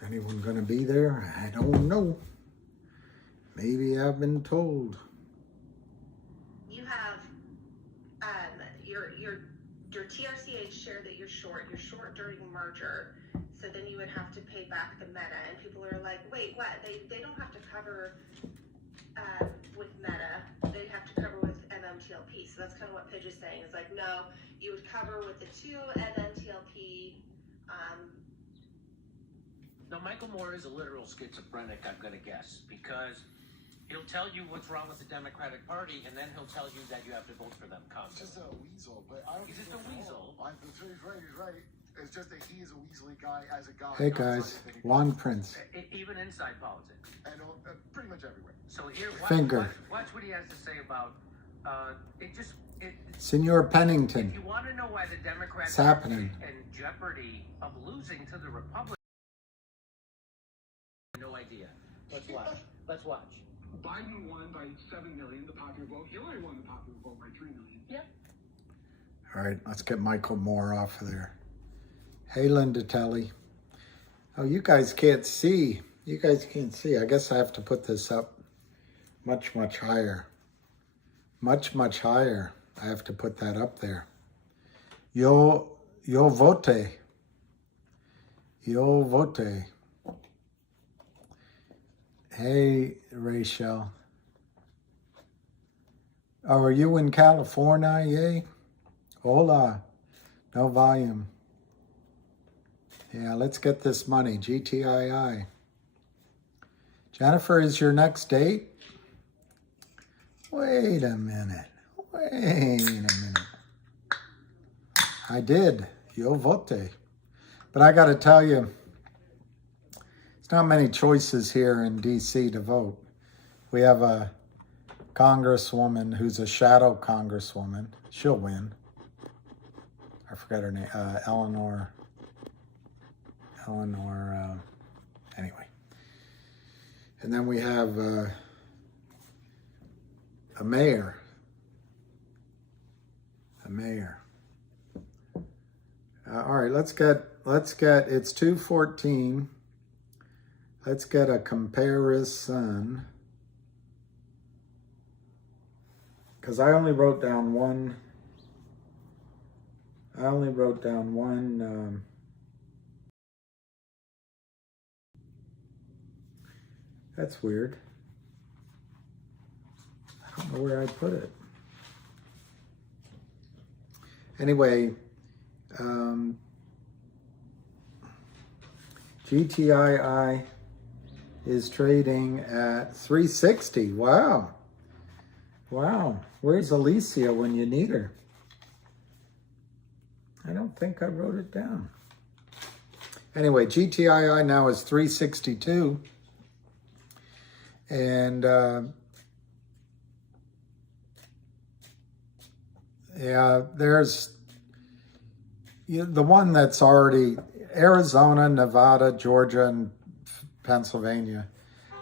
Is anyone going to be there? I don't know. Maybe I've been told. You have your TRCH share that you're short. You're short during merger. So then you would have to pay back the Meta. And people are like, wait, what? They don't have to cover with Meta. They have to cover with MMTLP. So that's kind of what Pidge is saying. It's like, no, you would cover with the 2 MMTLP. Now, Michael Moore is a literal schizophrenic, I'm going to guess, because he'll tell you what's wrong with the Democratic Party, and then he'll tell you that you have to vote for them constantly. Just a weasel, but I don't. He's just a weasel. He's right. It's just that he is a weaselly guy as a guy. Hey guys, Juan Prince. Even inside politics. And pretty much everywhere. So here, watch what he has to say about Senor Pennington. If you want to know why the Democrats are in jeopardy of losing to the Republicans, no idea. Let's watch. Biden won by 7 million, the popular vote. Hillary won the popular vote by 3 million. Yep. All right, let's get Michael Moore off of there. Hey, Linda Telly. Oh, you guys can't see. You guys can't see. I guess I have to put this up much, much higher. Much, much higher. I have to put that up there. Yo vote. Yo vote. Hey, Rachel. Oh, are you in California? Yay. Hola. No volume. Yeah, let's get this money. GTII. Jennifer, is your next date? Wait a minute. I did. Yo vote. But I got to tell you, there's not many choices here in D.C. to vote. We have a congresswoman who's a shadow congresswoman. She'll win. I forgot her name. Eleanor, anyway. And then we have a mayor. All right, let's get, it's 2:14. Let's get a comparison. Because I only wrote down one. That's weird. I don't know where I put it. Anyway, GTII is trading at 360. Wow. Where's Alicia when you need her? I don't think I wrote it down. Anyway, GTII now is 362. And yeah, there's the one that's already Arizona, Nevada, Georgia, and Pennsylvania.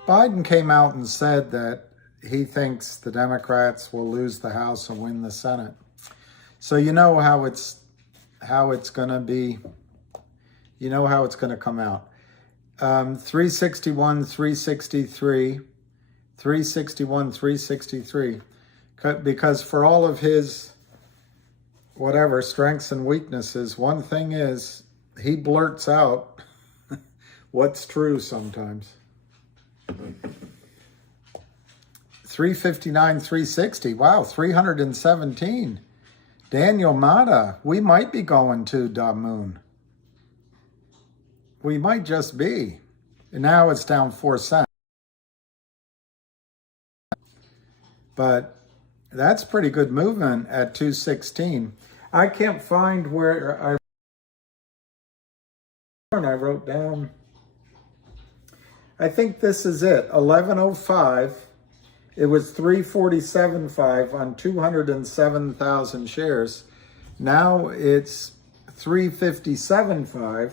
Biden came out and said that he thinks the Democrats will lose the House and win the Senate. So you know how it's going to be. You know how it's going to come out. 361, 363, 361, 363. Because for all of his whatever strengths and weaknesses, one thing is he blurts out what's true sometimes. 359, 360. Wow, 317. Daniel Mata, we might be going to the moon. We might just be. And now it's down 4 cents. But that's pretty good movement at 216. I can't find where I wrote down. I think this is it. 1105. It was 347.5 on 207,000 shares. Now it's 357.5.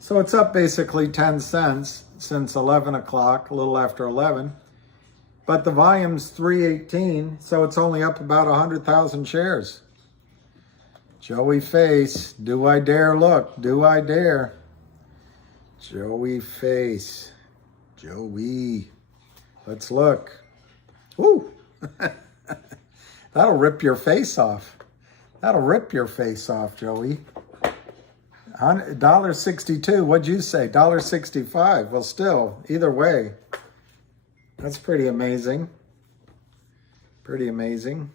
So it's up basically 10 cents since 11 o'clock, a little after 11. But the volume's 318, so it's only up about 100,000 shares. Joey Face, do I dare look? Do I dare? Joey face. Joey. Let's look. Woo! That'll rip your face off. That'll rip your face off, Joey. $1.62. What'd you say? $1.65. Well, still, either way, that's pretty amazing. Pretty amazing.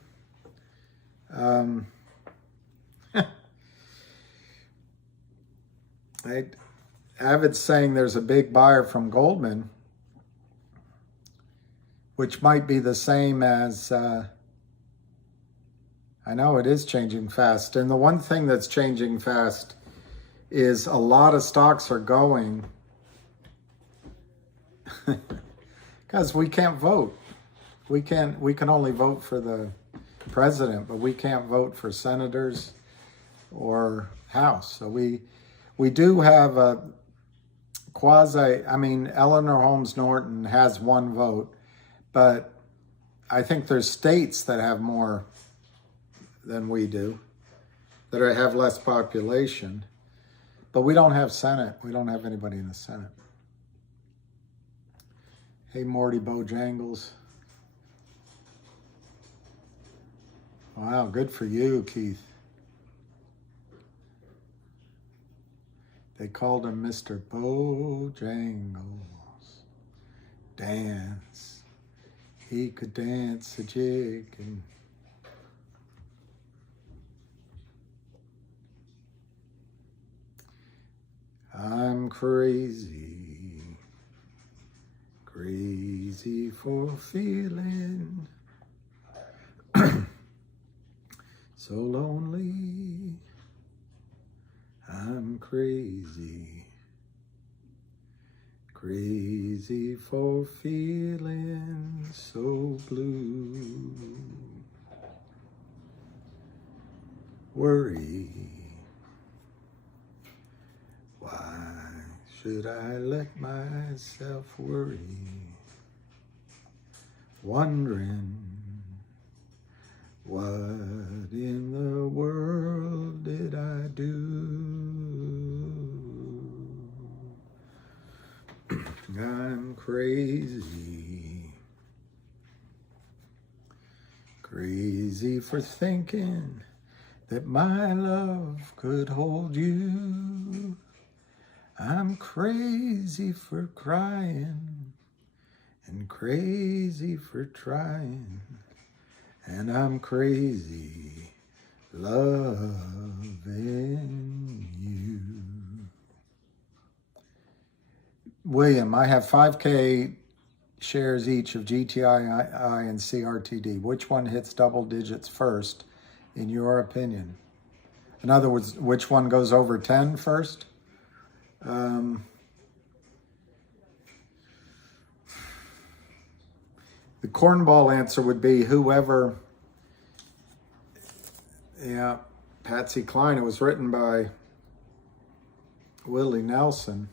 Avid's saying there's a big buyer from Goldman, which might be the same as, I know it is changing fast. And the one thing that's changing fast is a lot of stocks are going because we can't vote. We can only vote for the president, but we can't vote for senators or House. So we do have a Eleanor Holmes Norton has one vote, but I think there's states that have more than we do, that have less population, but we don't have Senate. We don't have anybody in the Senate. Hey, Morty Bojangles. Wow, good for you, Keith. They called him Mr. Bojangles. Dance. He could dance a jig. And I'm crazy. Crazy for feeling so lonely. I'm crazy. Crazy for feeling so blue. Worry. Why should I let myself worry? Wondering what in the world did I do? I'm crazy. Crazy for thinking that my love could hold you. I'm crazy for crying and crazy for trying, and I'm crazy loving you. William, I have 5K shares each of GTII and CRTD. Which one hits double digits first, in your opinion? In other words, which one goes over 10 first? The cornball answer would be whoever, yeah, Patsy Cline. It was written by Willie Nelson.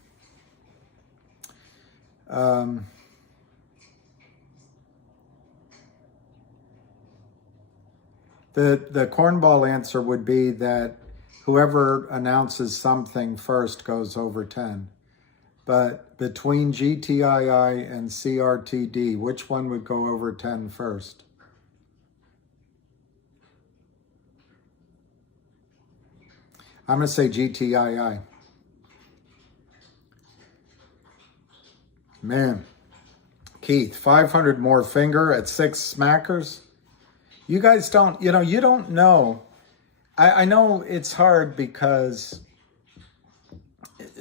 The cornball answer would be that whoever announces something first goes over 10. But between GTII and CRTD, which one would go over 10 first? I'm going to say GTII. Man, Keith, 500 more finger at 6 smackers. You guys don't, you don't know. I know it's hard because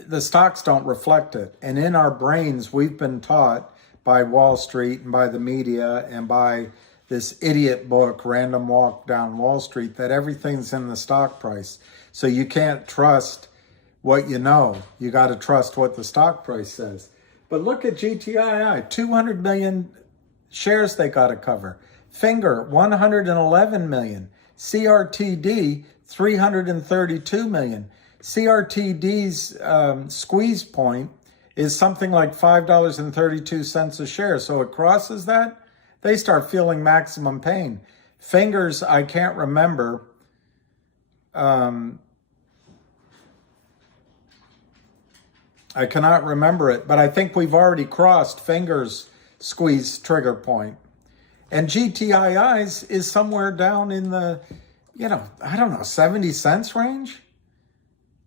the stocks don't reflect it. And in our brains, we've been taught by Wall Street and by the media and by this idiot book, Random Walk Down Wall Street, that everything's in the stock price. So you can't trust what you know. You got to trust what the stock price says. But look at GTII, 200 million shares they got to cover. Finger, 111 million. CRTD, 332 million. CRTD's squeeze point is something like $5.32 a share. So it crosses that, they start feeling maximum pain. Fingers, I can't remember. I cannot remember it, but I think we've already crossed fingers squeeze trigger point. And GTII's is somewhere down in the, I don't know, 70 cents range?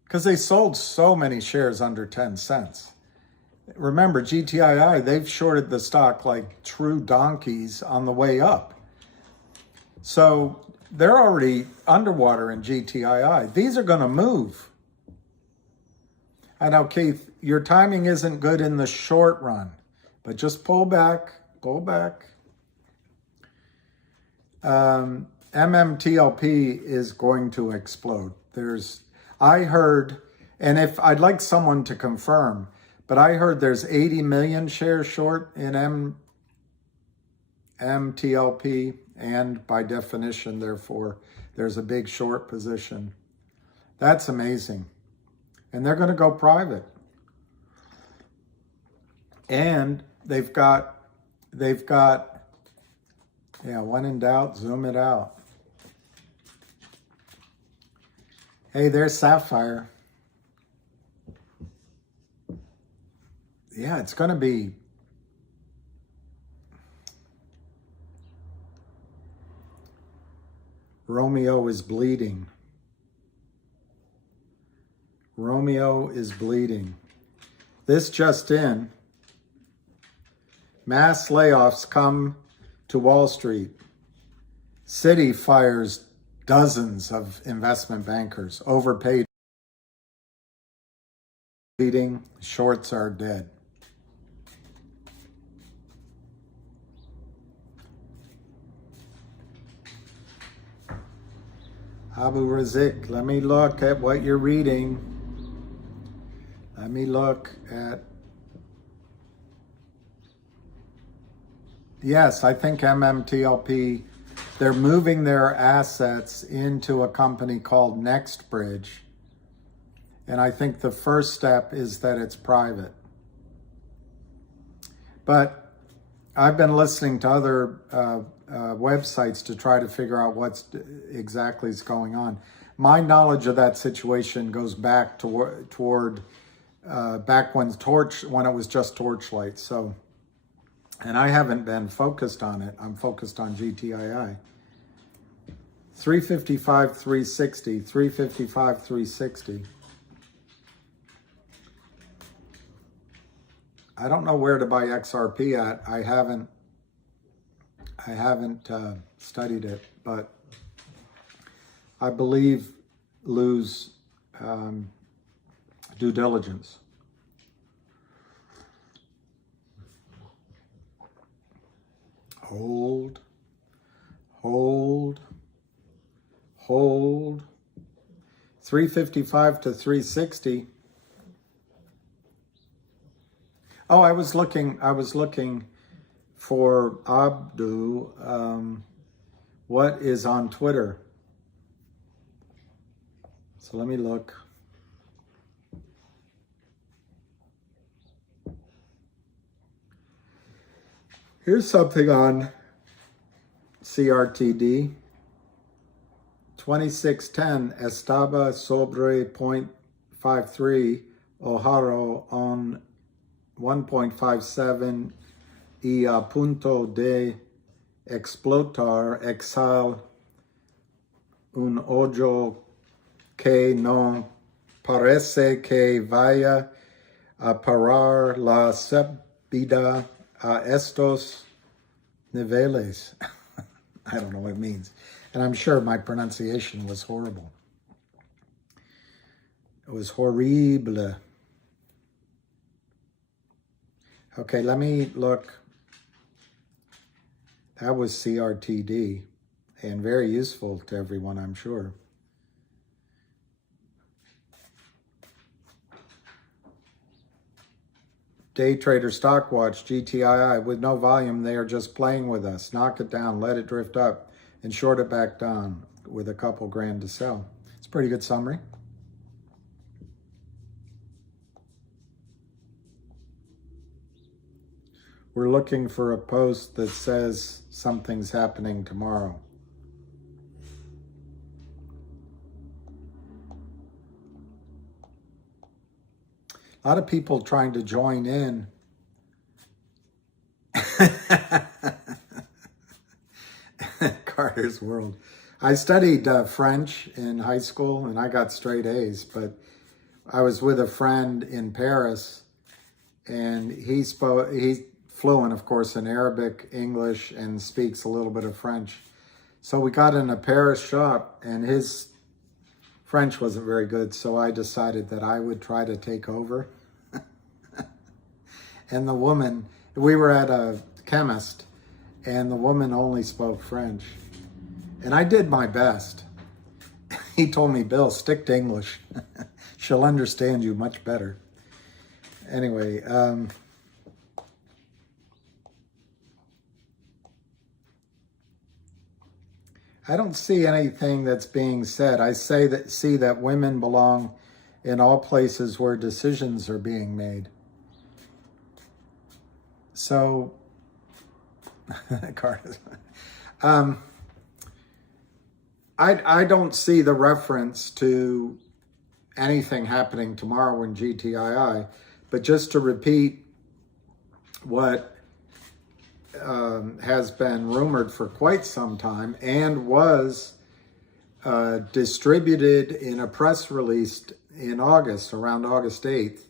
Because they sold so many shares under 10 cents. Remember, GTII, they've shorted the stock like true donkeys on the way up. So they're already underwater in GTII. These are going to move. I know, Keith, your timing isn't good in the short run, but just pull back, pull back. MMTLP is going to explode. I heard, and if I'd like someone to confirm, but I heard there's 80 million shares short in MTLP, and by definition, therefore, there's a big short position. That's amazing. And they're going to go private. And they've got, when in doubt, zoom it out. Hey, there's Sapphire. Yeah, it's going to be. Romeo is bleeding. Romeo is bleeding. This just in. Mass layoffs come to Wall Street. Citi fires dozens of investment bankers, overpaid. Bleeding. Shorts are dead. Abu Razik, let me look at what you're reading. Let me look at... Yes, I think MMTLP, they're moving their assets into a company called NextBridge. And I think the first step is that it's private. But I've been listening to other websites to try to figure out what's exactly is going on. My knowledge of that situation goes back toward back when it was just Torchlight. So, and I haven't been focused on it. I'm focused on GTII. 355, 360, 355, 360. I don't know where to buy XRP at. I haven't studied it, but I believe lose due diligence. Hold, hold, hold. 355 to 360. Oh, I was looking for Abdu. What is on Twitter? So let me look. Here's something on CRTD. 2610 estaba sobre 0.53 O'Haro on 1.57 y a punto de explotar exhal un hoyo que no parece que vaya a parar la subida a estos niveles. I don't know what it means. And I'm sure my pronunciation was horrible. It was horrible. Okay, let me look. That was CRTD, and very useful to everyone, I'm sure. Day Trader Stock Watch, GTII, with no volume, they are just playing with us. Knock it down, let it drift up, and short it back down with a couple grand to sell. It's a pretty good summary. We're looking for a post that says something's happening tomorrow. A lot of people trying to join in. Carter's World. I studied French in high school and I got straight A's, but I was with a friend in Paris and he's fluent, of course, in Arabic, English, and speaks a little bit of French. So we got in a Paris shop and his French wasn't very good, so I decided that I would try to take over. And the woman, we were at a chemist, and the woman only spoke French. And I did my best. He told me, Bill, stick to English. She'll understand you much better. Anyway, I don't see anything that's being said. I see that women belong in all places where decisions are being made. So, I don't see the reference to anything happening tomorrow in GTII, but just to repeat what has been rumored for quite some time and was distributed in a press release in August, around August 8th.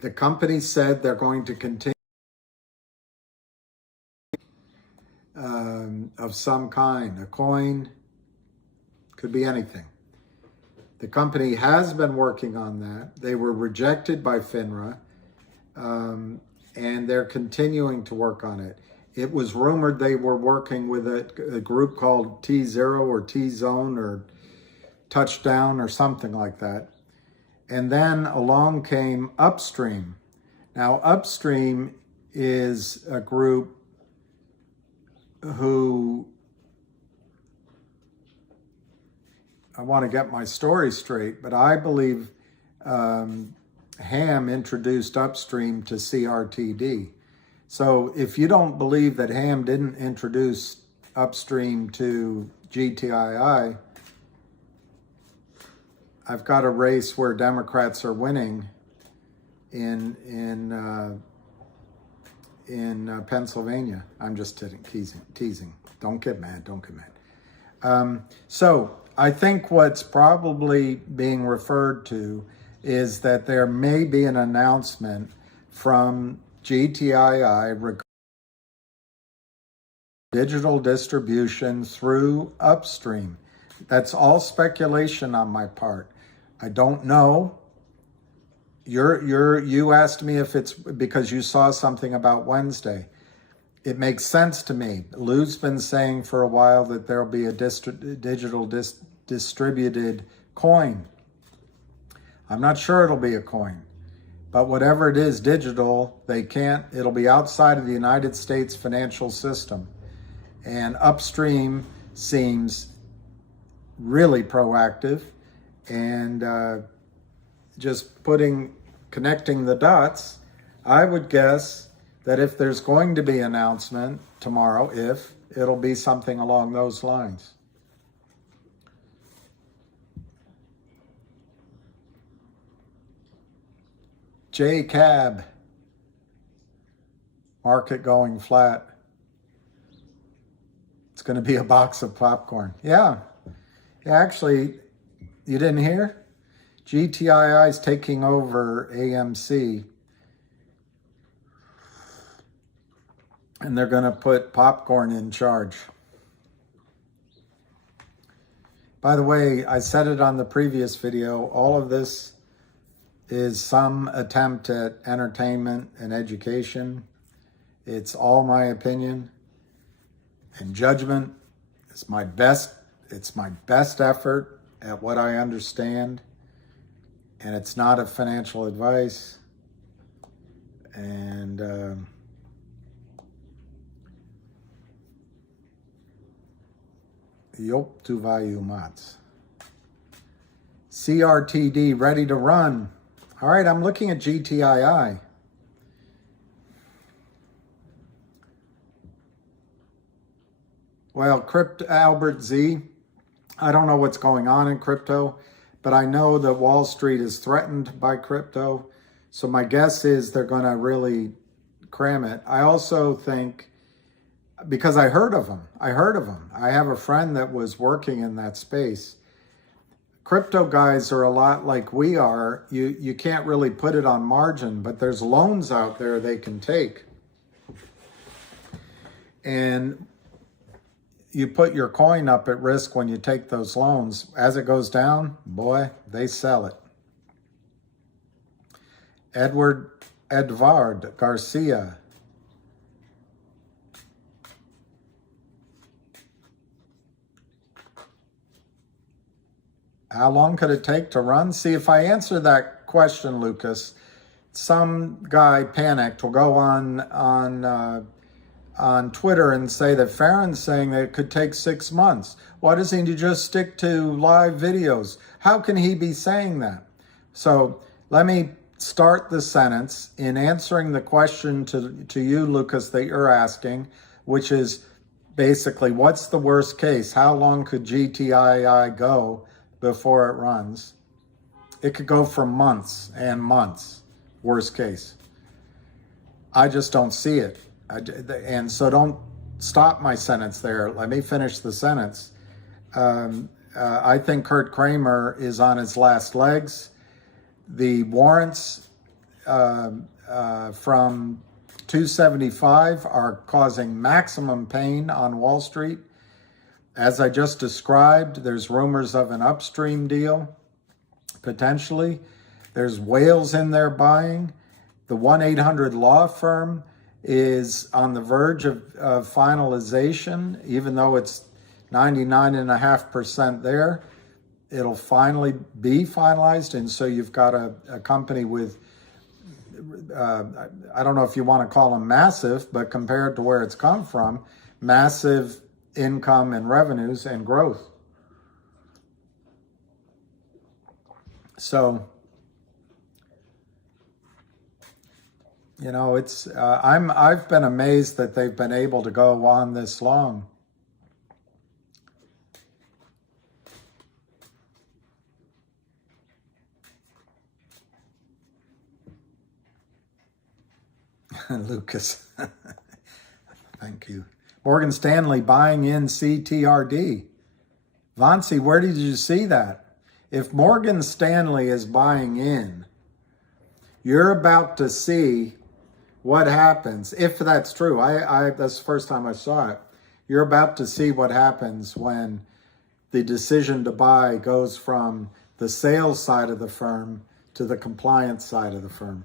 The company said they're going to continue of some kind, a coin, could be anything. The company has been working on that. They were rejected by FINRA, and they're continuing to work on it. It was rumored they were working with a group called T0 or T-Zone or Touchdown or something like that. And then along came Upstream. Now, Upstream is a group who, I want to get my story straight, but I believe Ham introduced Upstream to CRTD. So if you don't believe that Ham didn't introduce Upstream to GTII, I've got a race where Democrats are winning in Pennsylvania. I'm just teasing. Don't get mad. So I think what's probably being referred to is that there may be an announcement from GTII regarding digital distribution through Upstream. That's all speculation on my part. I don't know. You asked me if it's because you saw something about Wednesday. It makes sense to me. Lou's been saying for a while that there'll be a digital distributed coin. I'm not sure it'll be a coin, but whatever it is digital, it'll be outside of the United States financial system. And Upstream seems really proactive, and just connecting the dots, I would guess that if there's going to be an announcement tomorrow, it'll be something along those lines. J-Cab, market going flat. It's going to be a box of popcorn. Yeah, actually, you didn't hear? GTII is taking over AMC, and they're going to put popcorn in charge. By the way, I said it on the previous video, all of this is some attempt at entertainment and education. It's all my opinion and judgment. It's my best effort at what I understand. And it's not a financial advice. And Yop tu vayumats. CRTD ready to run. All right, I'm looking at GTII. Well, Albert Z, I don't know what's going on in crypto, but I know that Wall Street is threatened by crypto. So my guess is they're going to really cram it. I also think, because I heard of them. I have a friend that was working in that space. Crypto guys are a lot like we are. You can't really put it on margin, but there's loans out there they can take. And you put your coin up at risk when you take those loans. As it goes down, boy, they sell it. Edward Garcia. How long could it take to run? See, if I answer that question, Lucas, some guy panicked will go on Twitter and say that Farron's saying that it could take 6 months. Why doesn't he just stick to live videos? How can he be saying that? So let me start the sentence in answering the question to you, Lucas, that you're asking, which is basically, what's the worst case? How long could GTII go before it runs? It could go for months and months, worst case. I just don't see it. And so don't stop my sentence there. Let me finish the sentence. I think Kurt Kramer is on his last legs. The warrants from 275 are causing maximum pain on Wall Street. As I just described, there's rumors of an upstream deal, potentially. There's whales in there buying. The 1-800 law firm is on the verge of finalization, even though it's 99.5% there. It'll finally be finalized, and so you've got a company with, I don't know if you want to call them massive, but compared to where it's come from, massive income and revenues and growth. So, you know, it's I've been amazed that they've been able to go on this long. Lucas, thank you. Morgan Stanley buying in CTRD. Vansi, where did you see that? If Morgan Stanley is buying in, you're about to see what happens, if that's true. That's the first time I saw it. You're about to see what happens when the decision to buy goes from the sales side of the firm to the compliance side of the firm.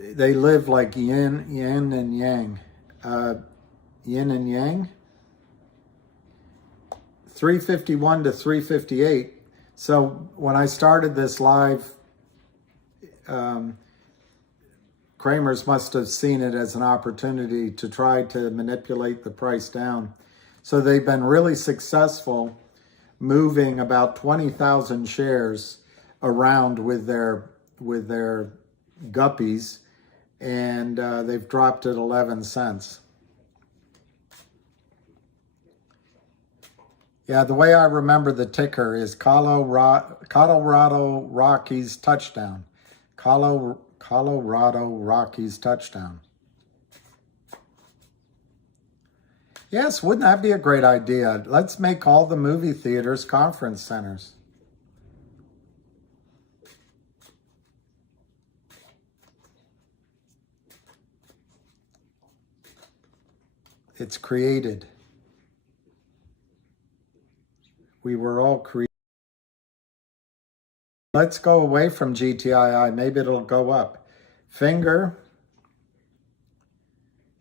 They live like yin and yang. Yin and yang. 351 to 358. So when I started this live, Kramer's must have seen it as an opportunity to try to manipulate the price down. So they've been really successful moving about 20,000 shares around with their guppies, and they've dropped it 11 cents. Yeah, the way I remember the ticker is Colorado Rockies touchdown. Colorado Rockies touchdown. Yes, wouldn't that be a great idea? Let's make all the movie theaters conference centers. It's created. We were all created. Let's go away from GTII. Maybe it'll go up. Finger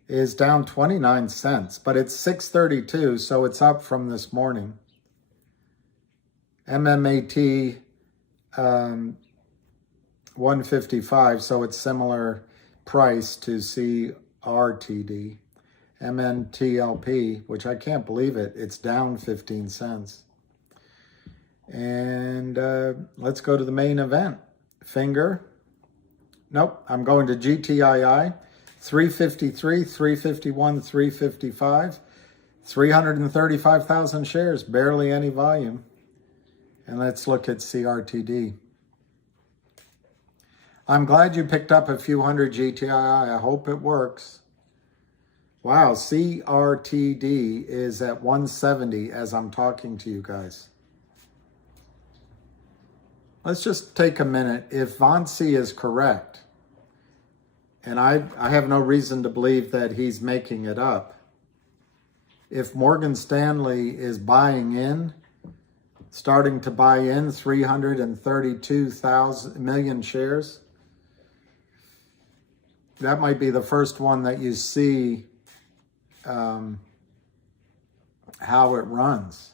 is down 29 cents, but it's 632, so it's up from this morning. MMAT 155, so it's similar price to CRTD. MNTLP, which I can't believe it, it's down 15 cents. And let's go to the main event. Finger. Nope, I'm going to GTII. 353, 351, 355. 335,000 shares, barely any volume. And let's look at CRTD. I'm glad you picked up a few hundred GTII. I hope it works. Wow, CRTD is at 170 as I'm talking to you guys. Let's just take a minute. If Vonsi is correct, and I have no reason to believe that he's making it up, if Morgan Stanley is buying in, starting to buy in 332 million shares, that might be the first one that you see how it runs.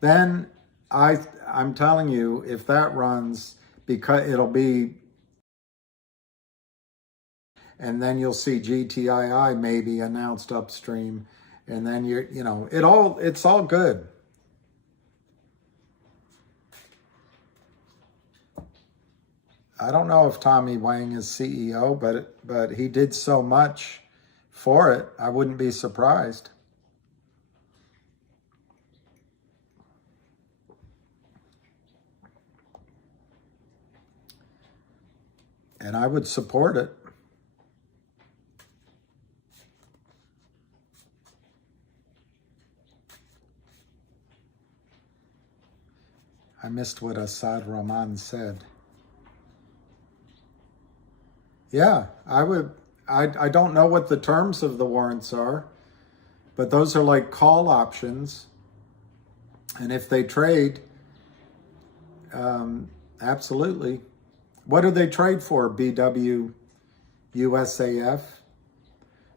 Then I'm telling you, if that runs, because it'll be, and then you'll see GTII maybe announced upstream, and then it's all good. I don't know if Tommy Wang is CEO, but he did so much for it, I wouldn't be surprised. And I would support it. I missed what Assad Rahman said. Yeah, I would. I don't know what the terms of the warrants are, but those are like call options. And if they trade, absolutely. What do they trade for? BW, USAF,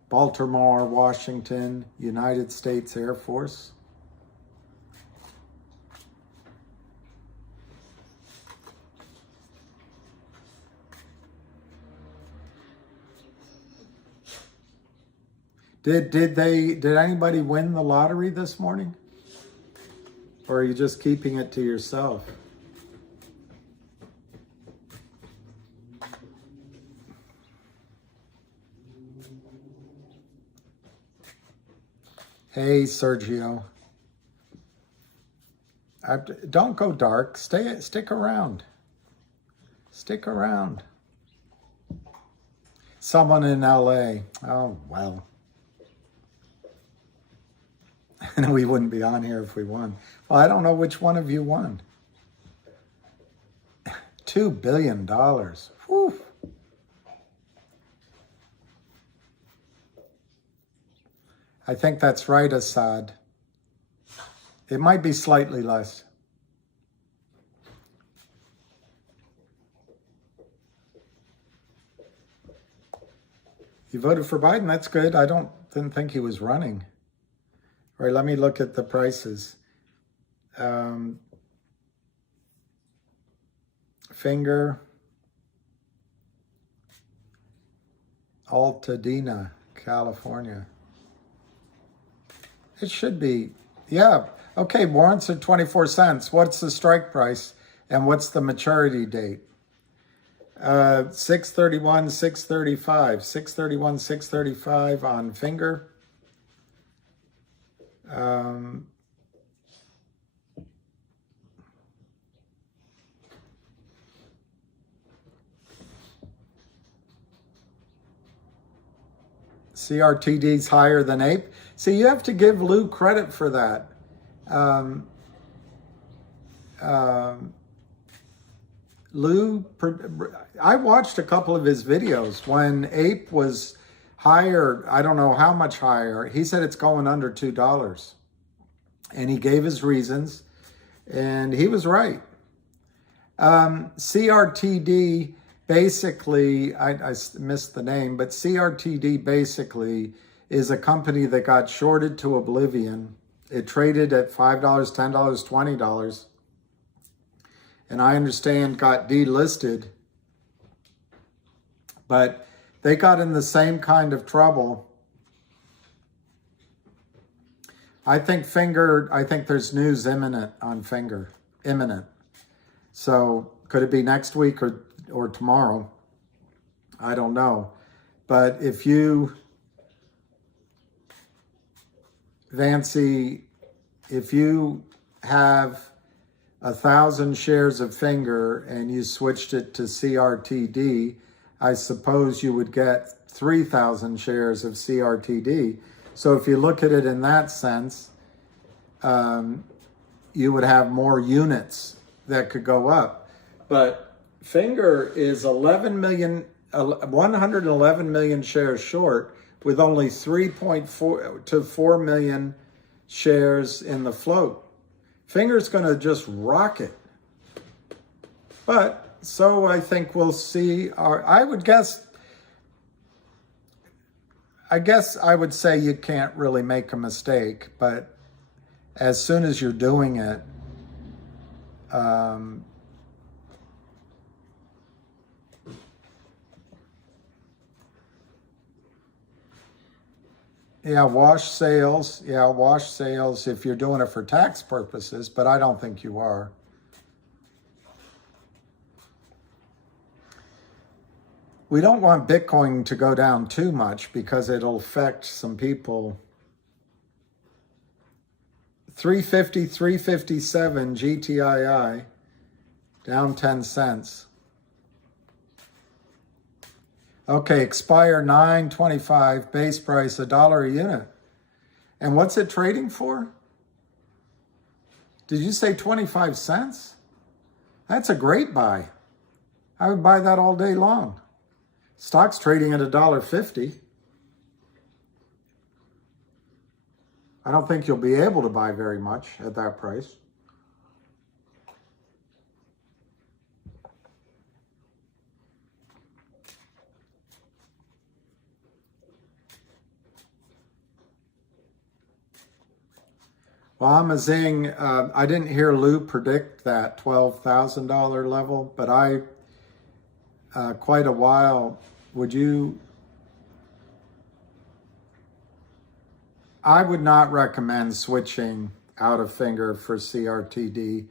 Baltimore, Washington, United States Air Force. Did anybody win the lottery this morning? Or are you just keeping it to yourself? Hey, Sergio. Don't go dark. Stick around. Stick around. Someone in LA. Oh, well. And we wouldn't be on here if we won. Well, I don't know which one of you won. $2 billion. Whew. I think that's right, Assad. It might be slightly less. You voted for Biden? That's good. I didn't think he was running. All right, let me look at the prices. Finger, Altadena, California. It should be, yeah. Okay, warrants are 24 cents. What's the strike price and what's the maturity date? 631, 635. 631, 635 on Finger. CRTD's higher than APE. See, you have to give Lou credit for that. Lou, I watched a couple of his videos when APE was higher. I don't know how much higher. He said it's going under $2. And he gave his reasons, and he was right. CRTD basically, I missed the name, but CRTD basically is a company that got shorted to oblivion. It traded at $5, $10, $20, and I understand got delisted, but they got in the same kind of trouble. I think there's news imminent on Finger, imminent. So could it be next week or tomorrow? I don't know. But if you, Vancy, if you have 1,000 shares of Finger and you switched it to CRTD, I suppose you would get 3,000 shares of CRTD. So if you look at it in that sense, you would have more units that could go up. But Finger is 111 million shares short with only 3.4 to 4 million shares in the float. Finger's going to just rocket. But so I think we'll see. I guess I would say you can't really make a mistake, but as soon as you're doing it, wash sales. Yeah, wash sales if you're doing it for tax purposes, but I don't think you are. We don't want Bitcoin to go down too much because it'll affect some people. 350, 357 GTII, down 10 cents. Okay, expire 9.25, base price $1 a unit. And what's it trading for? Did you say 25 cents? That's a great buy. I would buy that all day long. Stock's trading at $1.50. I don't think you'll be able to buy very much at that price. Well, I'm a zing. I didn't hear Lou predict that $12,000 level, but quite a while, I would not recommend switching out of Finger for CRTD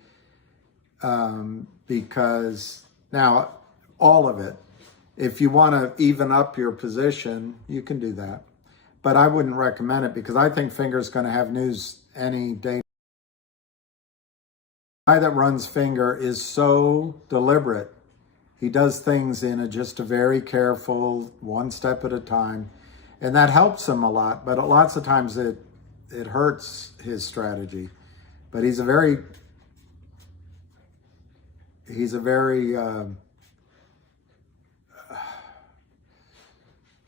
because now all of it, if you want to even up your position, you can do that. But I wouldn't recommend it because I think Finger's going to have news any day. The guy that runs Finger is so deliberate. He does things in just a very careful, one step at a time. And that helps him a lot, but lots of times it hurts his strategy. But he's a very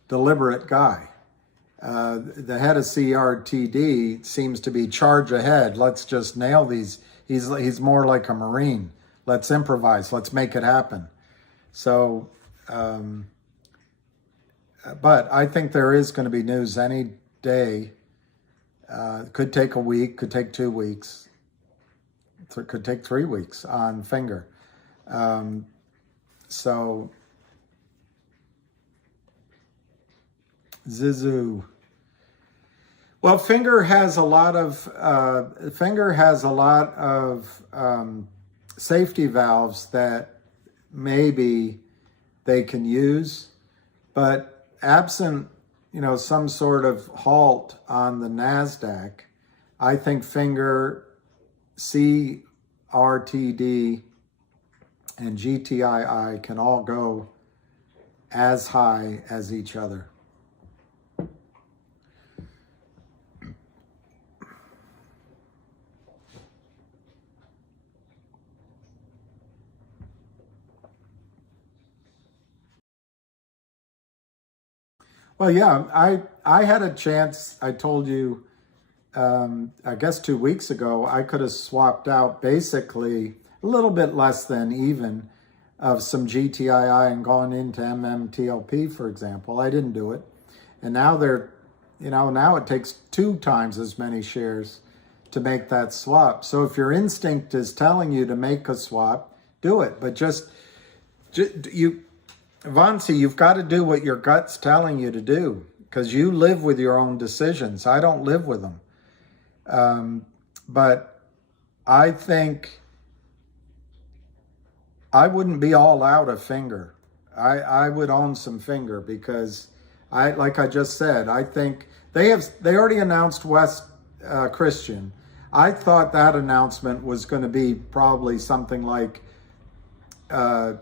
deliberate guy. The head of CRTD seems to be charge ahead. Let's just nail these. He's more like a Marine. Let's improvise. Let's make it happen. So, but I think there is going to be news any day. Could take a week, could take 2 weeks, could take 3 weeks on Finger. So, Zizu. Well, Finger has a lot of safety valves that maybe they can use, but absent, some sort of halt on the NASDAQ, I think Finger, CRTD, and GTII can all go as high as each other. Well, yeah, I had a chance. I told you, I guess 2 weeks ago, I could have swapped out basically a little bit less than even of some GTII and gone into MMTLP, for example. I didn't do it. And now now it takes 2 times as many shares to make that swap. So if your instinct is telling you to make a swap, do it. But Vansi, you've got to do what your gut's telling you to do because you live with your own decisions. I don't live with them. But I think I wouldn't be all out of Finger. I would own some Finger because like I just said, I think they already announced West Christian. I thought that announcement was going to be probably something like, you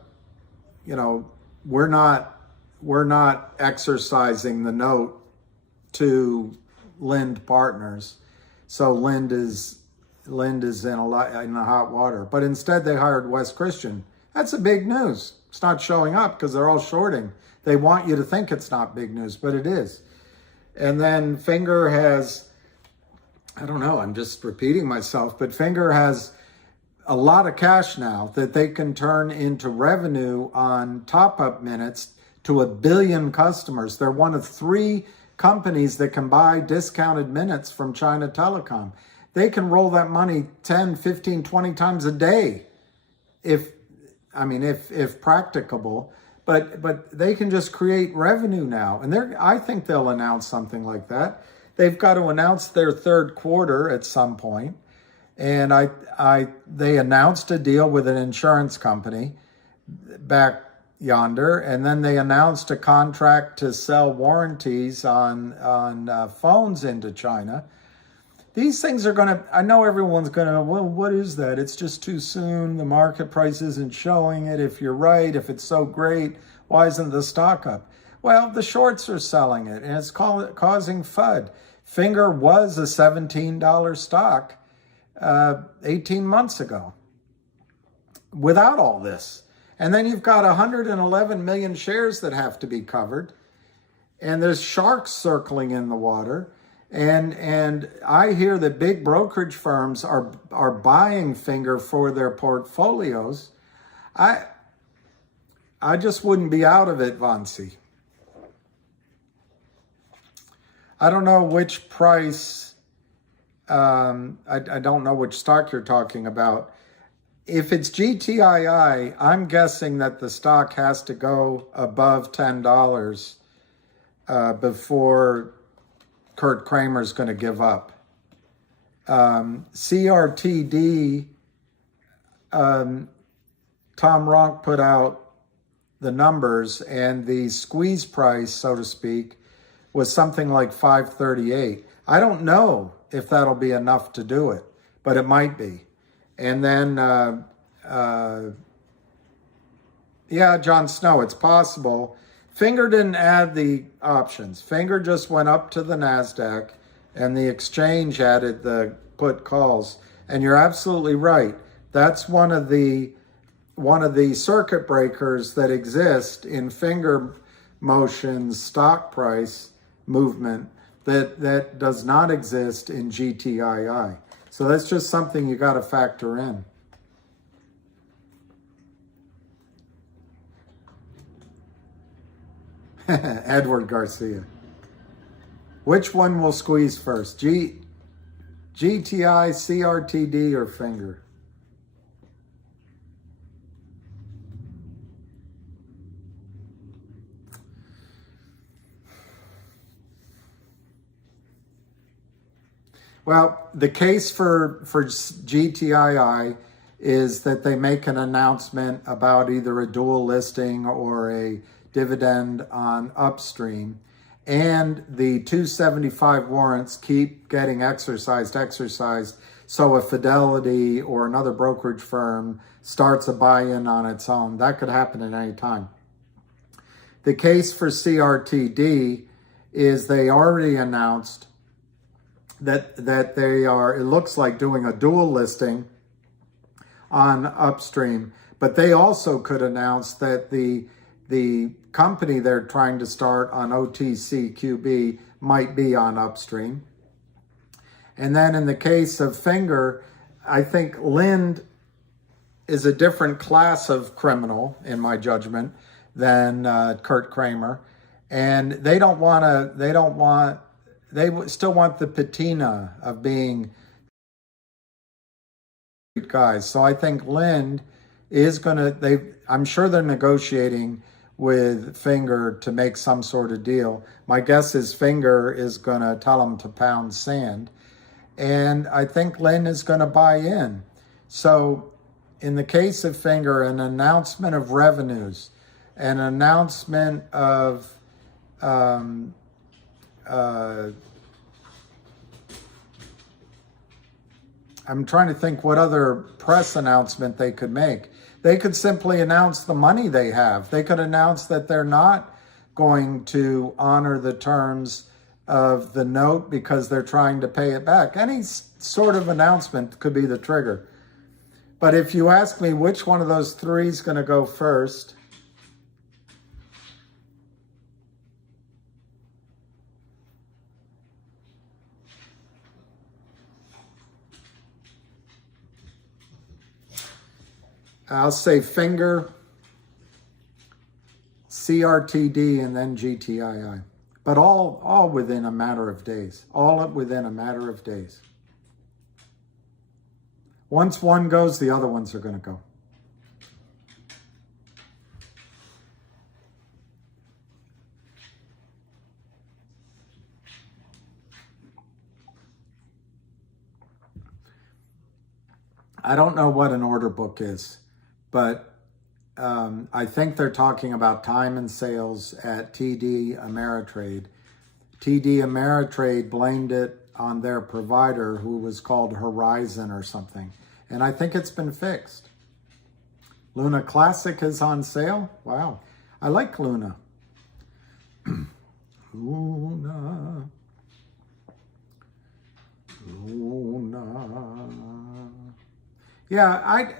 know, we're not exercising the note to Lind Partners, so Lind is in the hot water. But instead, they hired Wes Christian. That's a big news. It's not showing up because they're all shorting. They want you to think it's not big news, but it is. And then Finger has, I don't know, I'm just repeating myself, but Finger has a lot of cash now that they can turn into revenue on top-up minutes to 1 billion customers. They're one of 3 companies that can buy discounted minutes from China Telecom. They can roll that money 10, 15, 20 times a day if practicable. But they can just create revenue now. And I think they'll announce something like that. They've got to announce their third quarter at some point. And they announced a deal with an insurance company back yonder, and then they announced a contract to sell warranties on phones into China. These things are going to, I know everyone's going to, well, what is that? It's just too soon. The market price isn't showing it. If you're right, if it's so great, why isn't the stock up? Well, the shorts are selling it, and it's causing FUD. Finger was a $17 stock 18 months ago without all this. And then you've got 111 million shares that have to be covered. And there's sharks circling in the water. And I hear that big brokerage firms are buying Finger for their portfolios. I just wouldn't be out of it, Vansi. I don't know which price, I don't know which stock you're talking about. If it's GTII, I'm guessing that the stock has to go above $10 before Kurt Kramer's going to give up. CRTD, Tom Ronk put out the numbers, and the squeeze price, so to speak, was something like 538. I don't know if that'll be enough to do it, but it might be. And then, yeah, John Snow, it's possible. Finger didn't add the options. Finger just went up to the NASDAQ, and the exchange added the put calls. And you're absolutely right. That's one of the circuit breakers that exist in Finger Motion's stock price movement that does not exist in GTII. So that's just something you got to factor in. Edward Garcia. Which one will squeeze first? GTI, CRTD, or Finger? Well, the case for GTII is that they make an announcement about either a dual listing or a dividend on upstream, and the 275 warrants keep getting exercised. So a Fidelity or another brokerage firm starts a buy-in on its own. That could happen at any time. The case for CRTD is they already announced that they are, it looks like, doing a dual listing on upstream, but they also could announce that the company they're trying to start on OTCQB might be on upstream. And then in the case of Finger, I think Lind is a different class of criminal, in my judgment, than Kurt Kramer. And they still want the patina of being guys. So I think Lind is I'm sure they're negotiating with Finger to make some sort of deal. My guess is Finger is going to tell them to pound sand. And I think Lind is going to buy in. So in the case of Finger, an announcement of revenues, an announcement of I'm trying to think what other press announcement they could make. They could simply announce the money they have. They could announce that they're not going to honor the terms of the note because they're trying to pay it back. Any sort of announcement could be the trigger. But if you ask me which one of those three is going to go first, I'll say finger, CRTD, and then GTII. But all within a matter of days. All within a matter of days. Once one goes, the other ones are going to go. I don't know what an order book is, but I think they're talking about time and sales at TD Ameritrade. TD Ameritrade blamed it on their provider, who was called Horizon or something. And I think it's been fixed. Luna Classic is on sale. Wow. I like Luna. Luna. Luna. Yeah, I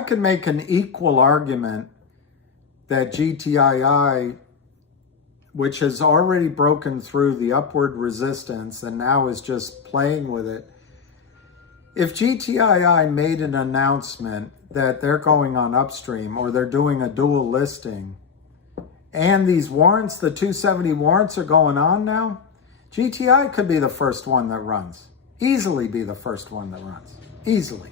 could make an equal argument that GTII, which has already broken through the upward resistance and now is just playing with it. If GTII made an announcement that they're going on upstream or they're doing a dual listing, and these warrants, the 270 warrants are going on now, GTI could be the first one that runs. Easily be the first one that runs. Easily.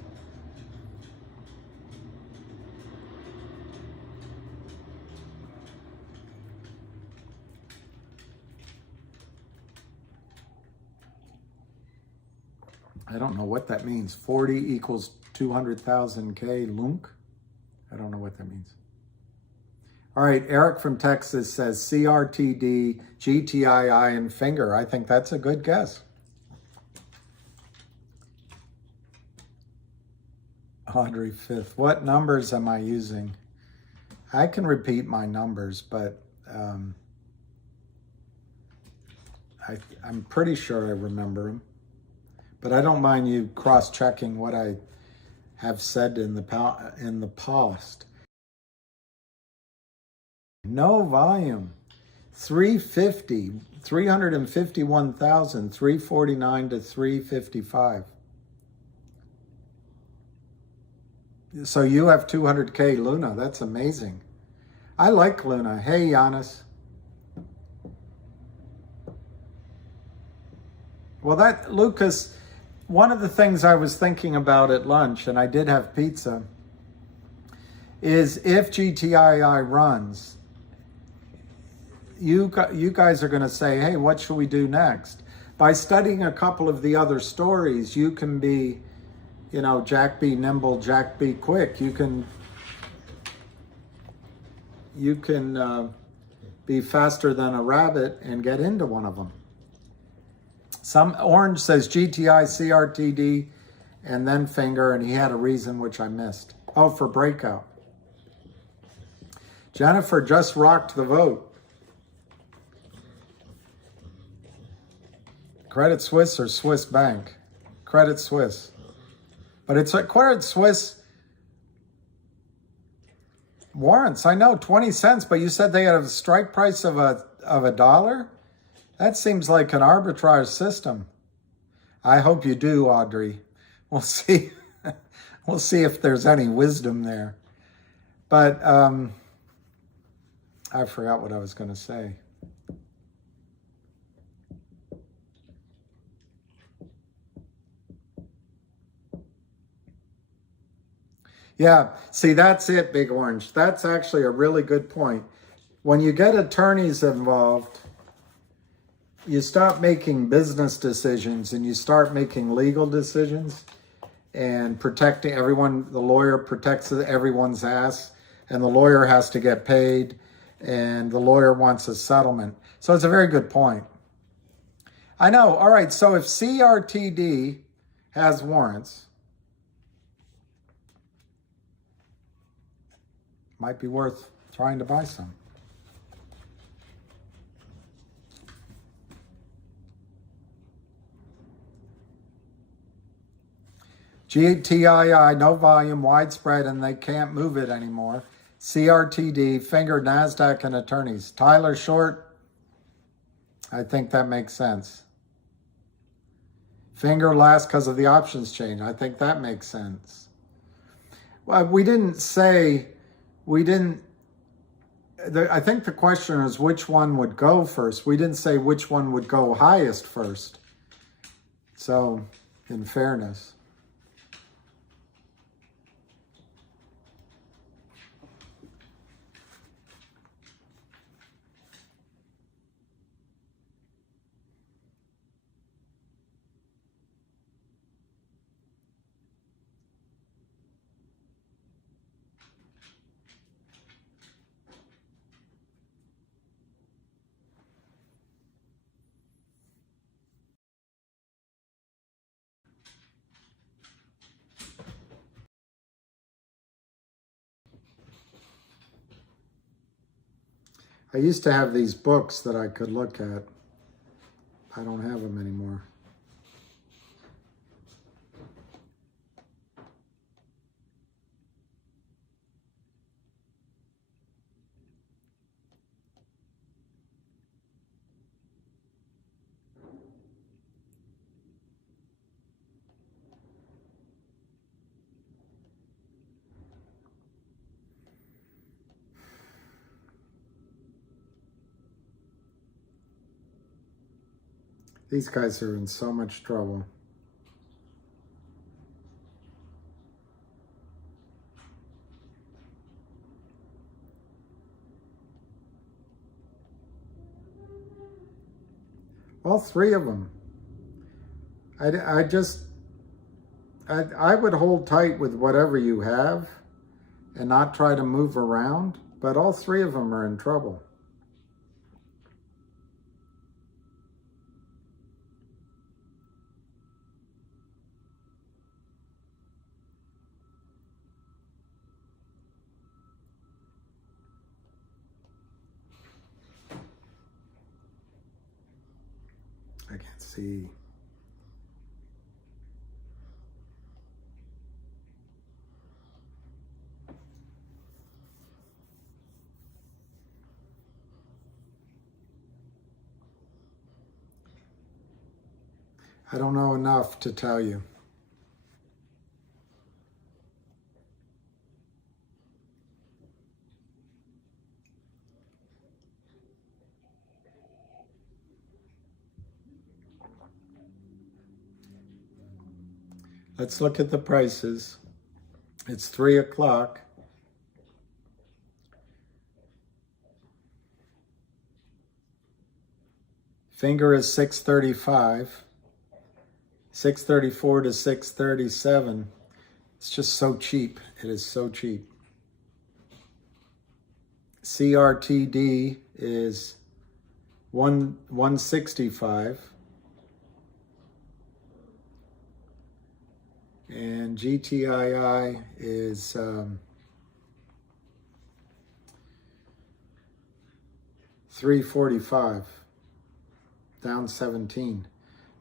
I don't know what that means. 40 equals 200,000 K lunk? I don't know what that means. All right, Eric from Texas says CRTD, GTII, and finger. I think that's a good guess. Audrey Fifth. What numbers am I using? I can repeat my numbers, but I'm pretty sure I remember them. But I don't mind you cross-checking what I have said in the past. No volume. 350, 351,000, 349 to 355. So you have 200K Luna. That's amazing. I like Luna. Hey, Giannis. Well, Lucas, one of the things I was thinking about at lunch, and I did have pizza, is if GTII runs, you guys are going to say, hey, what should we do next? By studying a couple of the other stories, you can be, Jack be nimble, Jack be quick. You can be faster than a rabbit and get into one of them. Some Orange says GTI, CRTD, and then finger, and he had a reason which I missed. Oh, for breakout. Jennifer just rocked the vote. Credit Suisse or Swiss Bank? Credit Suisse. But it's a Credit Suisse warrants. I know, 20 cents, but you said they had a strike price of a dollar? That seems like an arbitrage system. I hope you do, Audrey. We'll see. We'll see if there's any wisdom there. But I forgot what I was going to say. Yeah, see, that's it, Big Orange. That's actually a really good point. When you get attorneys involved, you stop making business decisions and you start making legal decisions and protecting everyone. The lawyer protects everyone's ass, and the lawyer has to get paid, and the lawyer wants a settlement. So it's a very good point. I know. All right, so if CRTD has warrants, might be worth trying to buy some. GTII, no volume, widespread, and they can't move it anymore. CRTD, finger, NASDAQ, and attorneys. Tyler short, I think that makes sense. Finger last because of the options chain. I think that makes sense. Well, I think the question is which one would go first. We didn't say which one would go highest first. So, in fairness. I used to have these books that I could look at. I don't have them anymore. These guys are in so much trouble. All three of them. I would hold tight with whatever you have and not try to move around, but all three of them are in trouble. I can't see. I don't know enough to tell you. Let's look at the prices. It's 3 o'clock. Finger is 635. 634 to 637. It's just so cheap. It is so cheap. CRTD is 165. And GTII is 345, down 17.